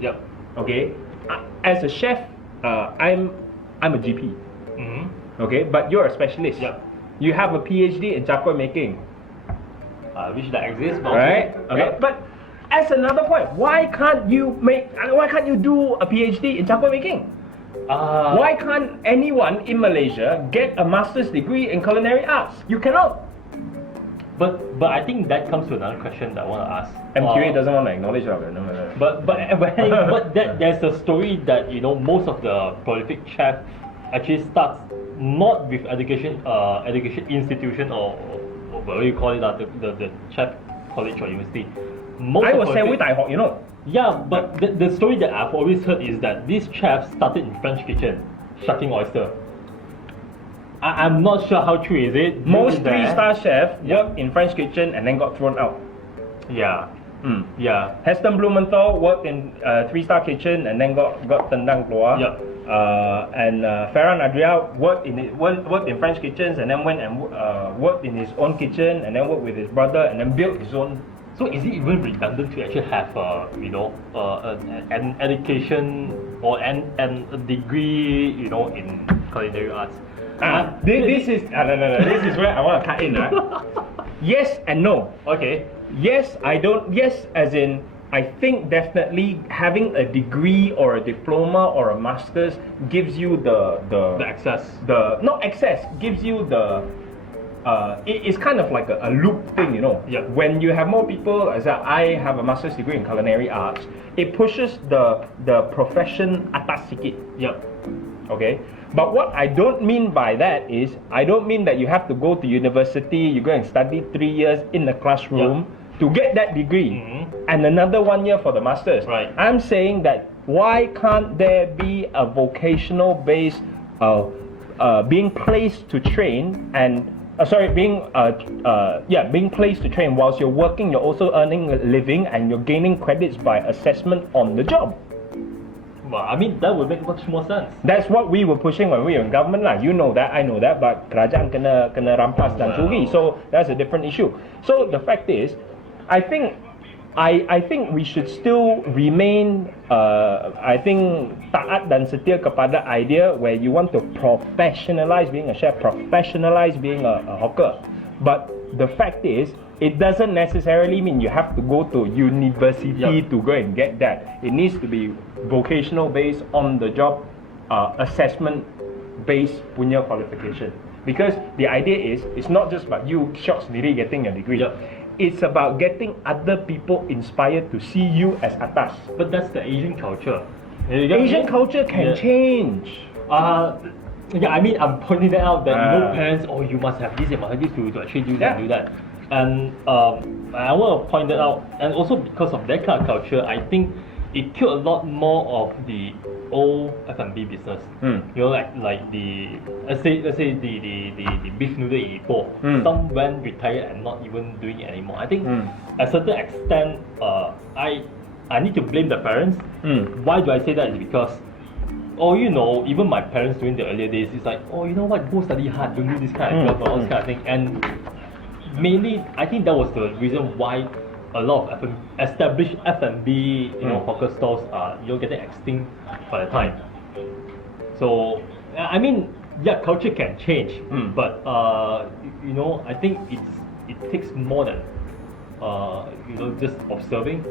Okay, as a chef, I'm a GP. Okay, but you're a specialist. Yep. You have a PhD in Cakoi making. Which that exists, but Right? Okay. Okay. But as another point, why can't you do a PhD in Cakoi making? Why can't anyone in Malaysia get a master's degree in culinary arts? You cannot. But I think that comes to another question that I want to ask. MQA doesn't want to acknowledge that. But there's a story that most of the prolific chef actually starts not with education institution or what you call it, the chef college or university. I was saying with Daihok, Yeah, but the story that I've always heard is that these chefs started in French kitchen, shucking oyster. I'm not sure how true is it. Most 3-star chefs Yeah. worked in French kitchen and then got thrown out. Yeah. Yeah. Heston Blumenthal worked in 3-star kitchen and then got tendang keluar. Yep. And Ferran Adrià worked in French kitchens and then went and worked in his own kitchen and then worked with his brother and then built his own. So is it even redundant to actually have an education or a degree in culinary arts? This is this is where I want to cut in. Yes and no. Okay. Yes, yes, as in I think definitely having a degree or a diploma or a master's gives you the access. Not access, gives you the it's kind of like a loop thing, Yeah. When you have more people, as I have a master's degree in culinary arts, it pushes the profession atas sikit. Yep. Okay, but what I don't mean by that is I don't mean that you have to go to university, you go and study 3 years in the classroom to get that degree and another 1 year for the masters. Right. I'm saying that why can't there be a vocational based being placed to train and being placed to train whilst you're working, you're also earning a living and you're gaining credits by assessment on the job. Well, I mean that would make much more sense. That's what we were pushing when we were in government lah. You know that, I know that, but kerajaan kena rampas dan curi. So that's a different issue. So the fact is, I think we should still remain taat dan setia kepada idea where you want to professionalize being a chef, professionalize being a hawker. But the fact is, it doesn't necessarily mean you have to go to university to go and get that. It needs to be vocational based, on the job assessment based punya qualification. Because the idea is, it's not just about you short sendiri getting your degree. It's about getting other people inspired to see you as atas. But that's the Asian culture. Asian culture can change. Yeah, I mean, I'm pointing that out that parents, you must have this, you must have this to actually do that, do that. And I want to point that out, and also because of that kind of culture, I think it killed a lot more of the old F&B business. Like the let's say the beef noodle in Ipoh. Some went retired and not even doing it anymore. I think at a certain extent, I need to blame the parents. Why do I say that? Is because even my parents during the earlier days, it's like, go study hard, don't do this kind of job, all this kind of thing. And mainly, I think that was the reason why a lot of established F&B, hawker stores are getting extinct by the time. So, I mean, culture can change, but I think it takes more than just observing.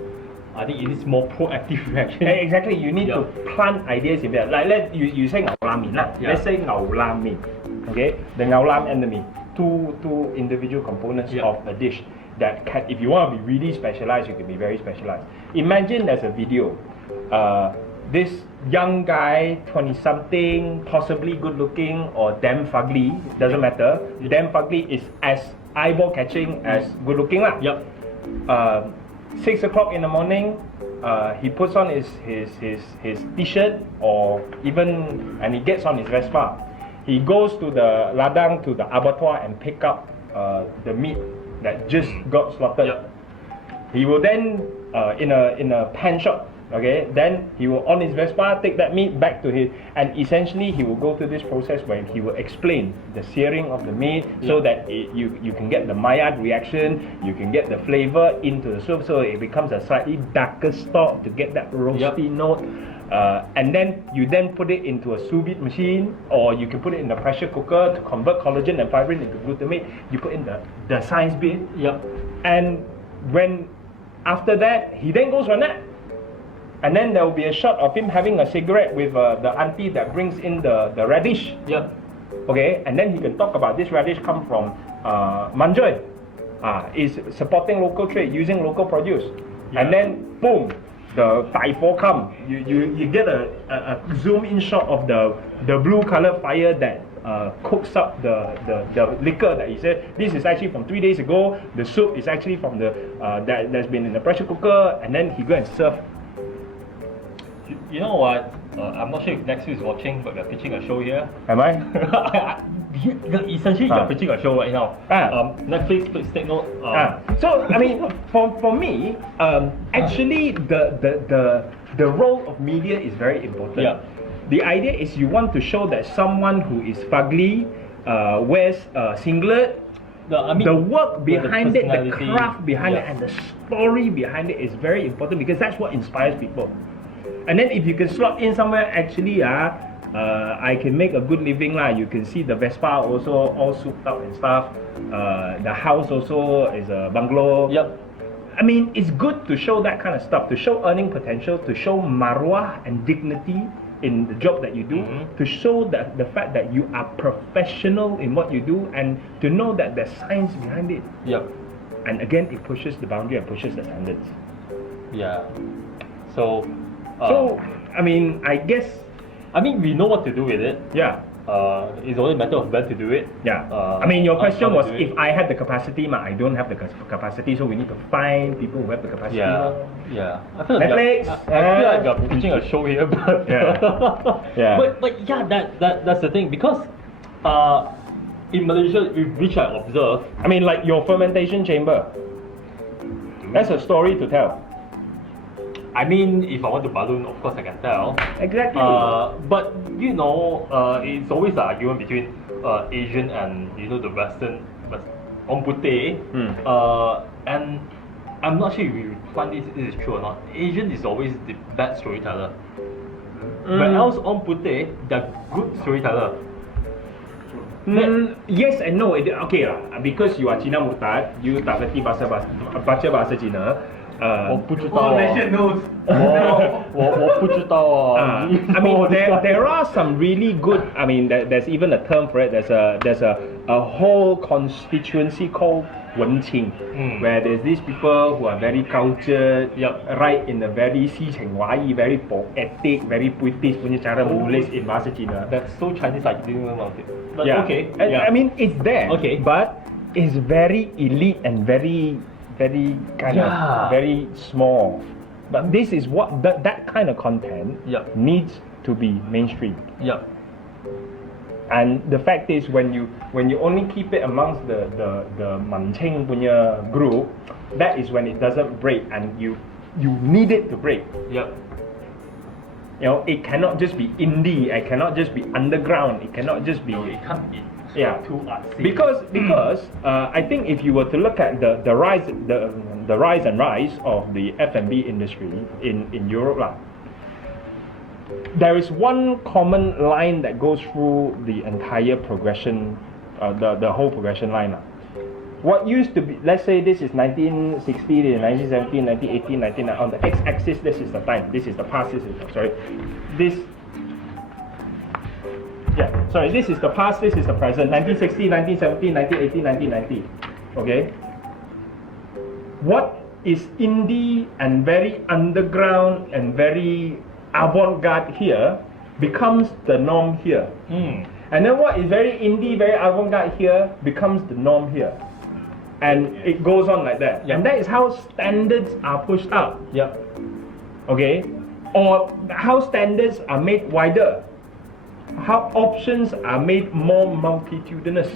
I think it is more proactive reaction. Exactly, you need to plant ideas in there. Like you say ngau lam min lah. Let's say ngau lam min. Okay, the ngau lam and the min, two individual components of a dish that if you want to be really specialized, you can be very specialized. Imagine there's a video. This young guy, 20-something, possibly good-looking or damn fugly, doesn't matter. Damn fugly is as eyeball-catching as good-looking lah. 6 o'clock in the morning, he puts on his t-shirt and he gets on his Vespa. He goes to the ladang, to the abattoir and pick up the meat that just got slaughtered. He will then, in a pan shop, Okay, then he will on his Vespa take that meat back to his, and essentially he will go through this process where he will explain the searing of the meat so that you can get the Maillard reaction, you can get the flavor into the soup, so it becomes a slightly darker stock to get that roasty note. And then you then put it into a sous vide machine, or you can put it in a pressure cooker to convert collagen and fibrin into glutamate. You put in the science bit, and when after that he then goes on that. And then there will be a shot of him having a cigarette with the auntie that brings in the radish. Okay, and then he can talk about this radish come from Manjoy. Is supporting local trade, using local produce. And then boom, the Taifo come. You get a zoom in shot of the blue color fire that cooks up the liquor that he said. This is actually from 3 days ago. The soup is actually from the that's been in the pressure cooker, and then he go and serve. You know what? I'm not sure if next week is watching, but we're pitching a show here. Am I? Essentially, you're pitching a show right now. Netflix, please take note. So I mean, for me, actually, the role of media is very important. The idea is you want to show that someone who is fugly, wears a singlet. The work behind it, the craft behind it, and the story behind it is very important, because that's what inspires people. And then if you can slot in somewhere, actually, I can make a good living lah. You can see the Vespa also all souped up and stuff. The house also is a bungalow. I mean, it's good to show that kind of stuff, to show earning potential, to show marwah and dignity in the job that you do, to show that the fact that you are professional in what you do, and to know that there's science behind it. And again, it pushes the boundary and pushes the standards. So, I mean, I guess... I mean, we know what to do with it. It's only a matter of when to do it. I mean, your question was if I had the capacity, but I don't have the capacity, so we need to find people who have the capacity. I feel like Netflix. I feel like I'm pitching a show here, but but that's the thing, because in Malaysia, which I observe, I mean, like your fermentation chamber. That's a story to tell. I mean, if I want to balloon, of course I can tell. Exactly. But you know, it's always an argument between Asian and the Western, on putih. And I'm not sure if you find this is true or not. Asian is always the bad storyteller. Whereas on putih, they're good storyteller. Yes and no. Okay lah, because you are Cina murtad, you tak kerti baca bahasa Cina. 我不知道 Malaysian knows. 我不知道 I mean, there are some really good. I mean, there's even a term for it. There's a whole constituency called 文青, where there's these people who are very cultured, write in a very 诗情畫意, very poetic, very British punya cara menulis in bahasa Cina. That's so Chinese, I didn't know about it. But okay. I mean, it's there. Okay. But it's very elite and very kind of very small. But this is what that kind of content needs to be mainstream. And the fact is, when you only keep it amongst the Mancheng punya group, that is when it doesn't break, and you need it to break. It cannot just be indie. It cannot just be underground. It cannot just be. It can't be. Too artsy. Because I think if you were to look at the rise and rise of the F&B industry in Europe, there is one common line that goes through the entire progression, the whole progression line. What used to be, let's say this is 1960 to 1970, 1980, 1990, on the x-axis, this is the time, this is the past, this is the past, this is the present, 1960, 1970, 1980, 1990, okay? What is indie and very underground and very avant-garde here becomes the norm here. And then what is very indie, very avant-garde here becomes the norm here. And it goes on like that. And that is how standards are pushed up. Okay? Or how standards are made wider. How options are made more multitudinous.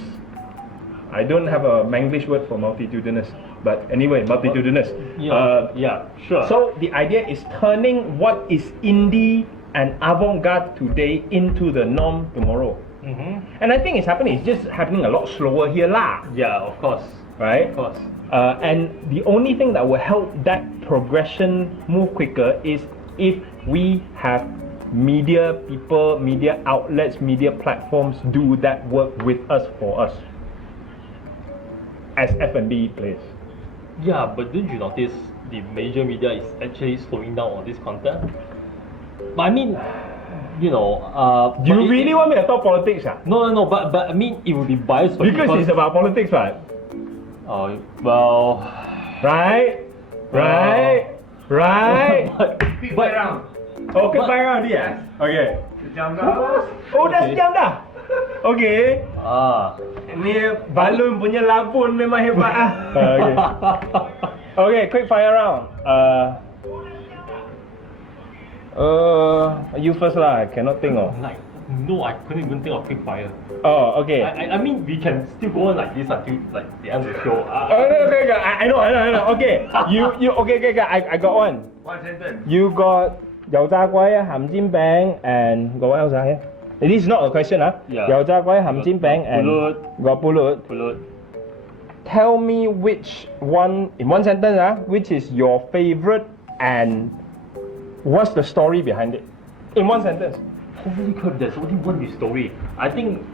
I don't have a Manglish word for multitudinous, but anyway, multitudinous. Yeah, sure. So the idea is turning what is indie and avant-garde today into the norm tomorrow. And I think it's happening. It's just happening a lot slower here, lah. Yeah, of course. Right? Of course. And the only thing that will help that progression move quicker is if we have media people, media outlets, media platforms do that work with us for us as F&B players. Yeah, but didn't you notice the major media is actually slowing down on this content? But I mean, you know, Do you really want me to talk politics? No, but I mean, it would be biased for Because it's about politics, right? Oh, well... Right? Quick fire round. Okay, fire round dia. Okay. Sejam dah. Oh, dah sejam dah? Okay. Ni balon punya labun memang hebat ah. Okay. Okay, quick fire round. You first lah. I cannot think of. No, I couldn't even think of quick fire. Oh, okay. I mean, we can still go on like this until like the end of the show. Okay. I know. Okay. Okay. I got one. One sentence. You got 油炸龜、鹹煎餅 and got what else here? This is not a question Yeah. 油炸龜、鹹煎餅 and got pulut. Pulut. Tell me which one in one sentence which is your favorite and what's the story behind it? In one sentence. Holy crap, there's only one new story. I think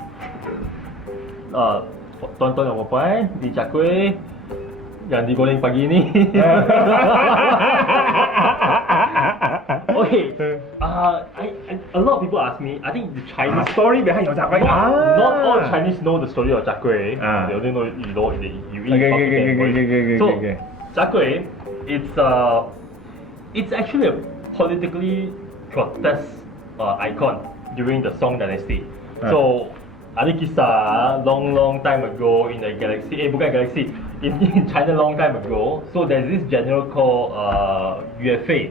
tonton yang apa di Cakoi yang digoreng pagi ni. Okay, a lot of people ask me. I think the Chinese Story behind your Cakoi. not all Chinese know the story of Cakoi. They only know you eat. Okay. So Cakoi, it's actually a politically protest icon during the Song Dynasty. So ada kisah long time ago in the galaxy. Bukan galaxy. In China long time ago. So there's this general called Yue Fei.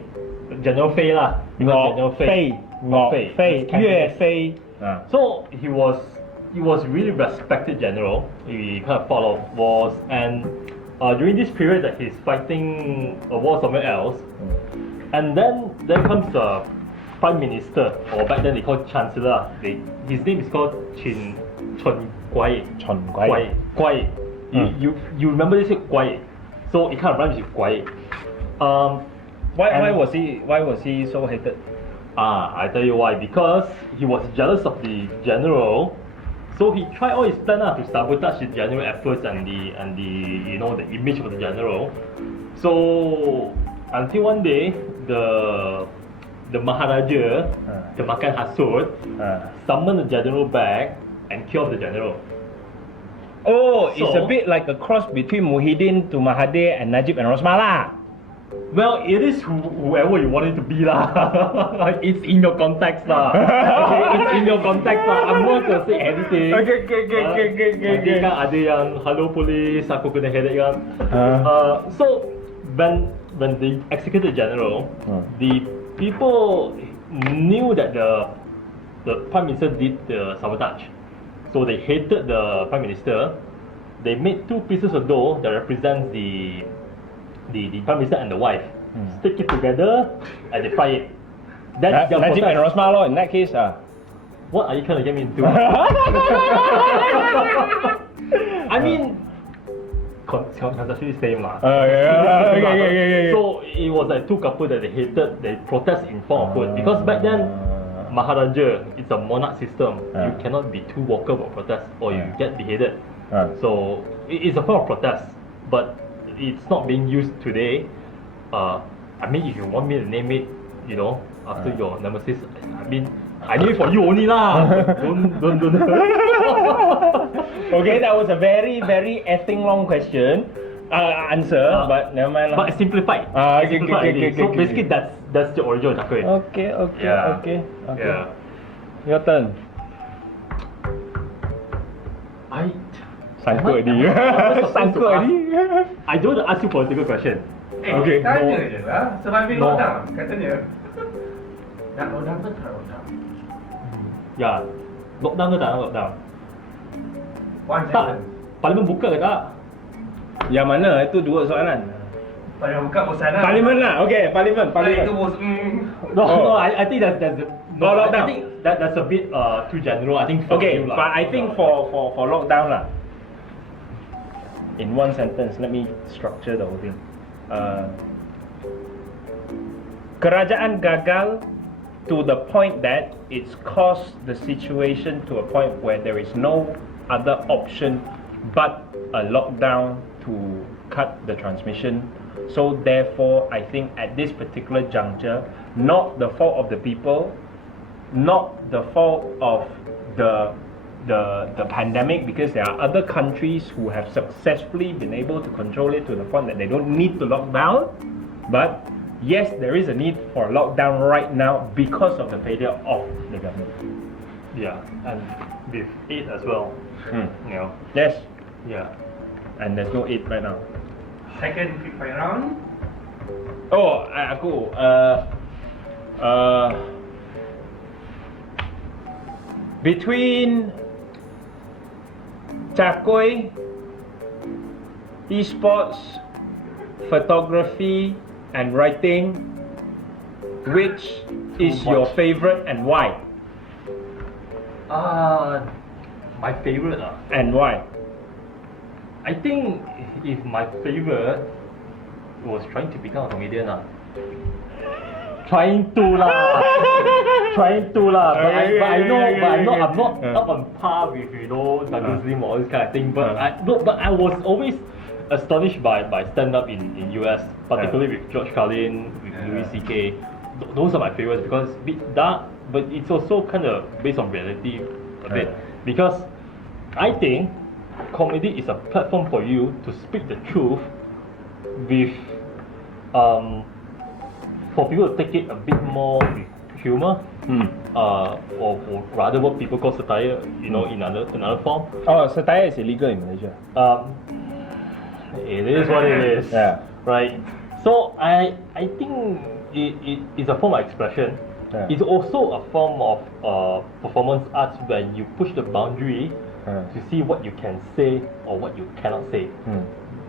General Fei lah. General Fei. Yue Fei. So he was really respected general. He kind of fought a lot of wars, and during this period that he's fighting a war somewhere else, and then there comes the Prime Minister, or back then they called Chancellor. His name is called Chun Guai. You remember this Guai? So it kind of rhymes with Guai. Why was he so hated? I tell you why. Because he was jealous of the general, so he tried all his plan to sabotage the general efforts and the image of the general. So until one day the Maharaja, the makan hasut, summoned the general back and killed the general. Oh, it's a bit like a cross between Muhyiddin to Mahathir and Najib and Rosmah lah. Well, it is whoever you want it to be lah. It's in your context lah. Okay, it's in your context lah. I'm not gonna say anything. Okay. Nanti kan ada yang hello police, aku kena headache kan. So when they executed the general, the people knew that the prime minister did the sabotage, so they hated the prime minister. They made two pieces of dough that represents the prime minister and the wife. Stick it together and they fry it. That's their Najib and Rosmah law in that case. What are you trying to get me into? I mean, conceptually same lah. Okay. So it was like two couples that they hated. They protest in form of food because back then Maharaja, it's a monarch system. You cannot be too vocal about protest or you get beheaded. So it's a form of protest, but it's not being used today. I mean, if you want me to name it, after your nemesis, I mean, I name it for you only lah. Don't. Okay, that was a very effing long question. Answer, but never mind lah. But simplified. Okay. So basically, that's the origin of Cakoi. Okay. Yeah. Your turn. Sangkut ni. I don't want to ask you political question. Okay. Tanya je lah. Surviving lockdown katanya. Nak lockdown ke tak lockdown? Ya, lockdown ke tak lockdown? One sentence. Parlimen buka ke tak? Yang mana? Itu dua soalan. Pada buka bosan lah. Parlimen lah. Okay, parlimen. Itu bos. No, I think that's Oh, lockdown. I think that's a bit too general. I think for Okay, you, but I think for lockdown lah. In one sentence, let me structure the whole thing. Kerajaan gagal to the point that it's caused the situation to a point where there is no other option but a lockdown to cut the transmission. So therefore, I think at this particular juncture, not the fault of the people, not the fault of the pandemic, because there are other countries who have successfully been able to control it to the point that they don't need to lock down. But yes, there is a need for a lockdown right now because of the failure of the government. Yeah, and with aid as well. You know. Yes, Yeah. and there's no aid right now. Second quick fire round. Oh, aku between Cakoi, esports, photography, and writing, which is Too your much. favorite and why? My favorite And why? I think if my favorite was trying to become a comedian Trying to lah. But I know, I'm not up on par with Douglas Lim or all this kind of thing. But I was always astonished by stand up in US, particularly with George Carlin, with Louis C.K. Those are my favorites because but it's also kind of based on reality a bit, because I think comedy is a platform for you to speak the truth with for people to take it a bit more with humor, or rather what people call satire, in another form. Oh, satire is illegal in Malaysia. It is what it is. Yeah. Right. So I think it's a form of expression. Yeah. It's also a form of performance arts where you push the boundary to see what you can say or what you cannot say.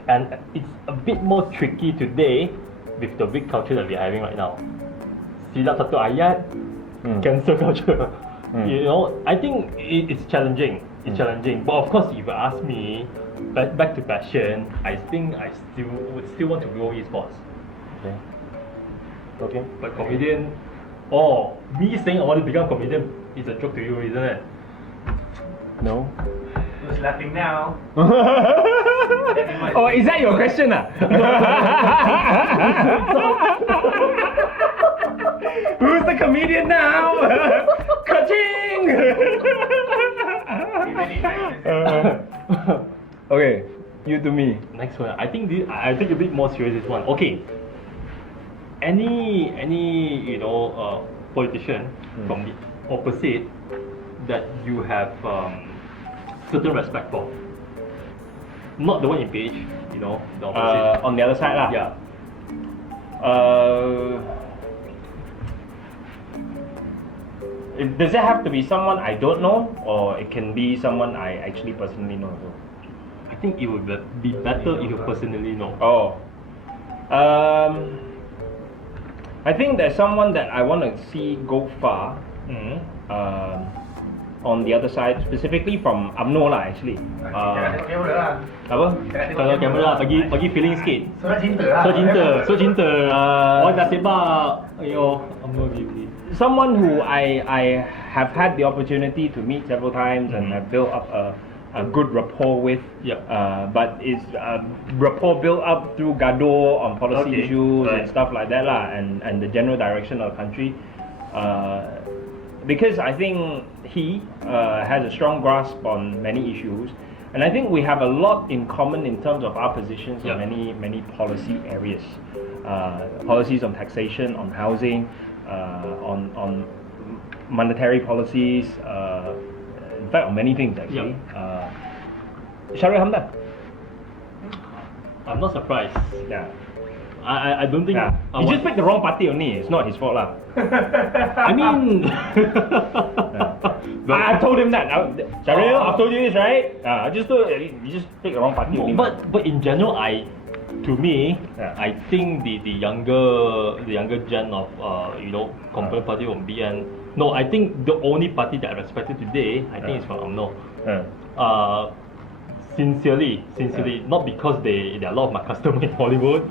And it's a bit more tricky today with the big culture that we're having right now. Silap satu ayat, cancel culture. I think it's challenging. It's challenging. But of course, if you ask me, back to passion, I think I would still want to go esports. Okay. But comedian, me saying I want to become a comedian is a joke to you, isn't it? No. Who's laughing now? Oh, is that your question? Who's the comedian now? Ka-ching! Okay, you to me. Next one, I think a bit more serious this one. Okay, any politician from the opposite that you have certain respect for, not the one in page, the opposite. On the other side lah. Yeah. Does it have to be someone I don't know, or it can be someone I actually personally know? I think it would be better if you personally know. I think there's someone that I want to see go far. On the other side, specifically from UMNO lah actually. Jangan tengok kamera lah. Apa? Kalau kamera bagi feeling sikit. Surat cinta lah. So cinta. Orang dah sebab, Someone who I have had the opportunity to meet several times and have built up a good rapport with. Yeah. But it's rapport built up through gaduh on policy issues and Right. stuff like that lah, and the general direction of the country. Because I think he has a strong grasp on many issues, and I think we have a lot in common in terms of our positions on many policy areas, policies on taxation, on housing, on monetary policies, in fact on many things actually. Syarul Hamdan. I'm not surprised. Yeah. I don't think. Yeah. He just picked the wrong party only. It's not his fault lah. I mean, I told him that. Sharil, I've told you this, right? I just told you just pick the wrong party. No, only. but in general, to me, Yeah. I think the younger gen of Component Party from BN. No, I think the only party that I respected today, I think is from UMNO. Sincerely, not because they are a lot of my customers in Hollywood.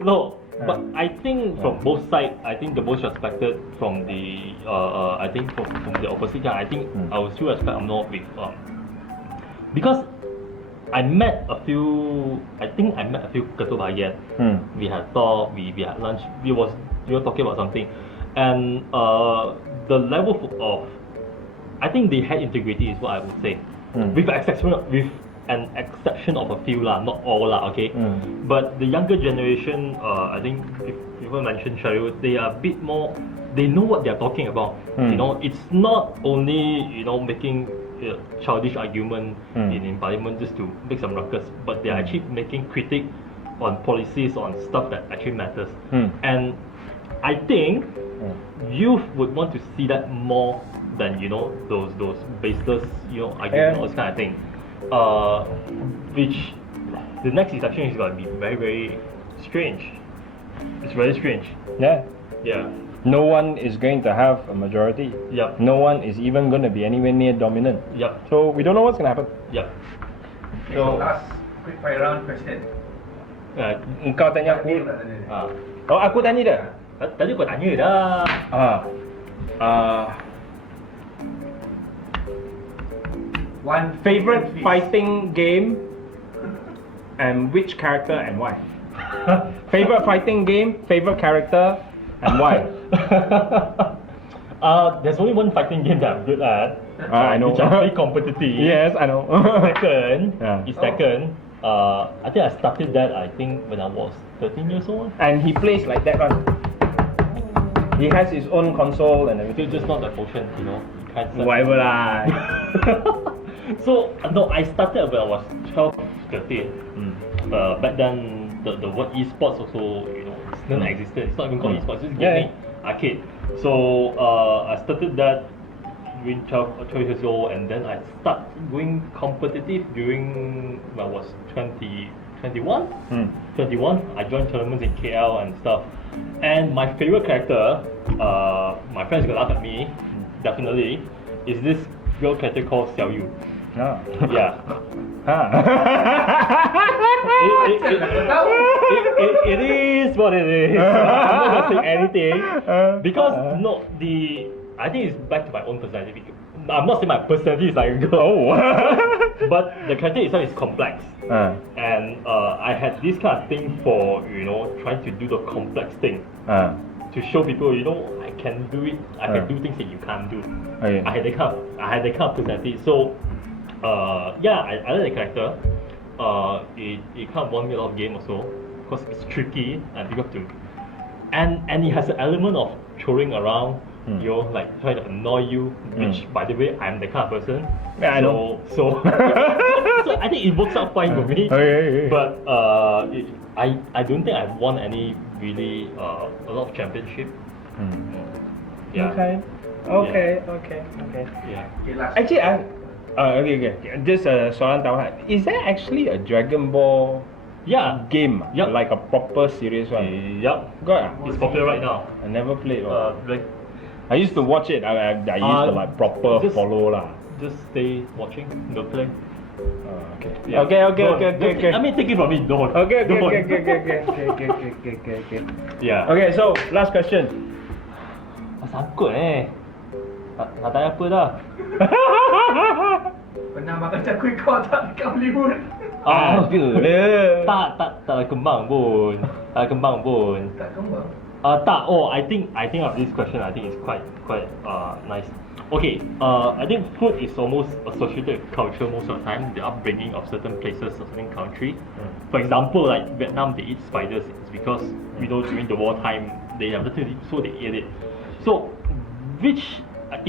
No. But I think from both sides, I think the most respected from the from the opposite side, I think I will still respect UMNO with because I met a few ketua bahagian. We had talk, we had lunch, we were talking about something, and the level of I think they had integrity is what I would say. With an exception of a few lah, not all lah, okay. But the younger generation, I think if people mention Cheryl, they are a bit more. They know what they are talking about. You know, it's not only making childish argument in parliament just to make some ruckus, but they are actually making critique on policies, on stuff that actually matters. And I think youth would want to see that more than those baseless argument, all this kind of thing. Which the next election is going to be very, very strange. It's very strange. Yeah. No one is going to have a majority. Yep. No one is even going to be anywhere near dominant. Yep. So we don't know what's going to happen. Yep. So last quick fire round question. Engkau tanya aku. Oh, aku tanya dah. Tadi kau tanya dah. One Favorite fighting game and which character and why? Favorite fighting game, favorite character, and why? There's only one fighting game that I'm good at. I know. Which are very competitive. Yes, I know. Second, Oh. I think I started that when I was 13 years old. And he plays like that one. He has his own console and everything. It's just not that potion, You can't. Whatever lah. So no, I started when I was 12, 13. Back then, the word esports also still existed. It's not even called esports. It's gaming, arcade. So I started that during 12 years old, and then I started going competitive during when I was 21. 21. I joined tournaments in KL and stuff. And my favorite character, my friends gonna laugh at me, definitely, is this girl character called Xiao Yu. Yeah. It is what it is. I'm not gonna say anything because I think it's back to my own personality. I'm not saying my personality is like a girl, but the character itself is complex. And I had this kind of thing for trying to do the complex thing to show people I can do it. I can do things that you can't do. Okay. I had that kind of personality. So I like the character. It kind of won me a lot of games also because it's tricky and difficult to, and it has an element of throwing around, like trying to annoy you. Which, by the way, I'm the kind of person. Yeah, I know. So I think it works out fine for me. Okay. But I don't think I've won any really a lot of championship. Yeah. Okay. Yeah. Okay, last. Actually, okay. Just soalan tawahan. Is there actually a Dragon Ball game? Yup. Like a proper serious one? Yup. Got It's popular right now. I never played one. Like, I used to watch it. I used to like proper just- follow lah. just stay watching, don't play. Okay. Yeah. Okay. I mean, take it from me, don't. Okay. Don't. Yeah. Okay, so last question. Sangkut nak tanya apa dah? Pernah makan cakoi kau tak dekat Hollywood? Tak kembang pun. Tak kembang. Tak kembang. I think of this question. I think it's quite nice. Okay, I think food is almost associated with culture most of the time. The upbringing of certain places, of certain country. For example, like Vietnam, they eat spiders. It's because during the wartime they have nothing to eat, so they eat it. So,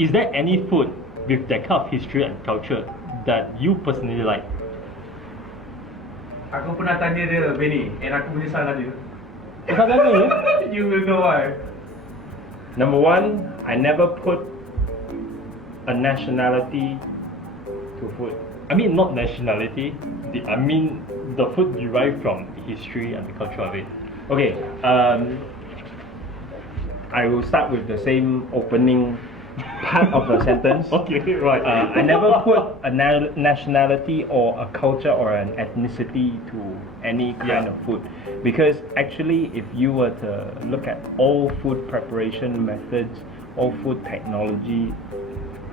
is there any food with that kind of history and culture that you personally like? Aku pernah tanya dia, Benny, and aku menyesal tadi. Pasal apa ni? You will know why. Number one, I never put a nationality to food. I mean, not nationality. I mean, the food derived from the history and the culture of it. Okay, I will start with the same opening part of the sentence. Okay, right. I never put a nationality or a culture or an ethnicity to any kind of food, because actually if you were to look at all food preparation methods, all food technology,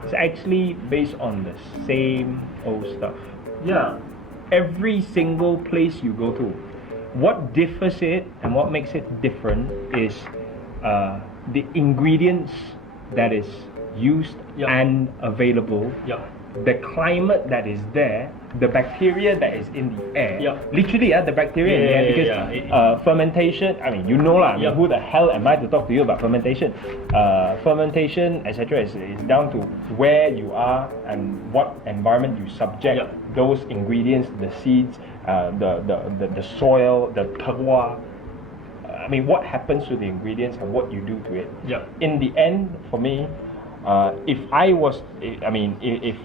it's actually based on the same old stuff. Yeah. Every single place you go to, what differs it and what makes it different is the ingredients that is used and available, the climate that is there, the bacteria that is in the air. Literally, the bacteria in the air, because fermentation, I mean, you know lah, who the hell am I to talk to you about fermentation? Fermentation, etc. is down to where you are and what environment you subject those ingredients, the seeds, the soil, the terroir. I mean, what happens to the ingredients and what you do to it. In the end, for me, if I was, I mean, if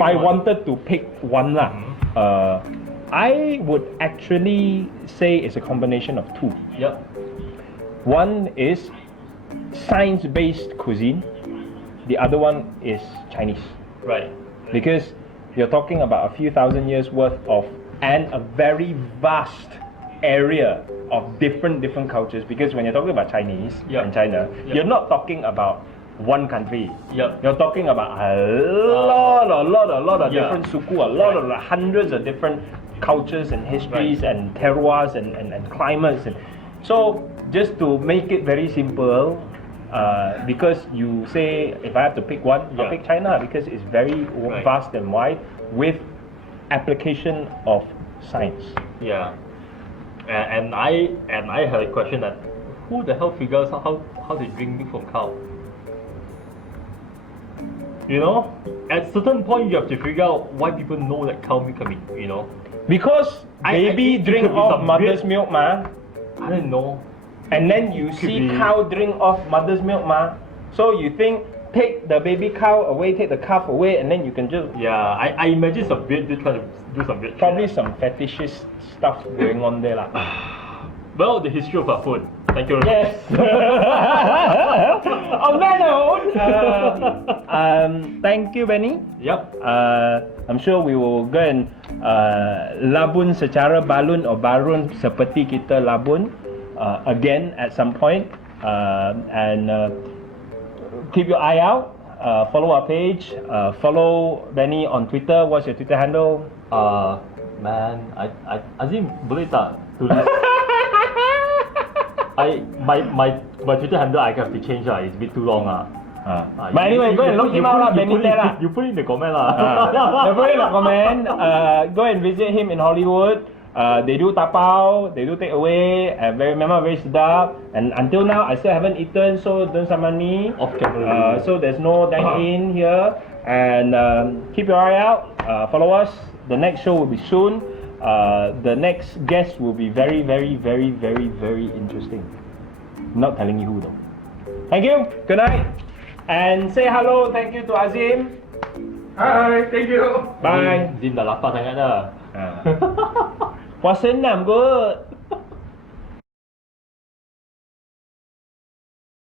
I wanted to pick one lah, I would actually say it's a combination of two. One is science-based cuisine. The other one is Chinese. Right. Because you're talking about a few thousand years worth of, and a very vast area of different cultures. Because when you're talking about Chinese and China, you're not talking about one country. You're talking about a lot of different suku, a lot of hundreds of different cultures and histories and terroirs and climates. And so just to make it very simple, because you say if I have to pick one, I'll pick China, because it's very vast and wide with application of science. And I had a question that who the hell figures out how they drink milk from cow? You know, at certain point you have to figure out why people know that cow milk can be, you know. Because baby drink off mother's milk, ma. I don't know. And then you see cow drink off mother's milk, ma. So you think take the baby cow away, take the calf away, and then you can just I imagine some weird, they're trying to do some weird probably some fetishist stuff going on there lah. Well, the history of our food. Thank you. Yes. On that note, thank you, Benny. I'm sure we will go and labun secara balun or barun seperti kita labun again at some point, and keep your eye out. Follow our page. Follow Benny on Twitter. What's your Twitter handle? Man, Azim boleh tak tulis? My Twitter handle I have to change lah. It's a bit too long lah. But anyway, go and look him out lah, Benny Teh lah. You put it in the comment lah. Put it in the comment. Go and visit him in Hollywood. They do tapau, they do take away, and very sedap. And until now, I still haven't eaten, so don't summon me. Off camera. So there's no dine-in here. And keep your eye out. Follow us. The next show will be soon. The next guest will be very interesting. Not telling you who though. Thank you. Good night. And say hello. Thank you to Azim. Hi, thank you. Bye. Zim dah lapar sangat dah. Puasa 6 kot.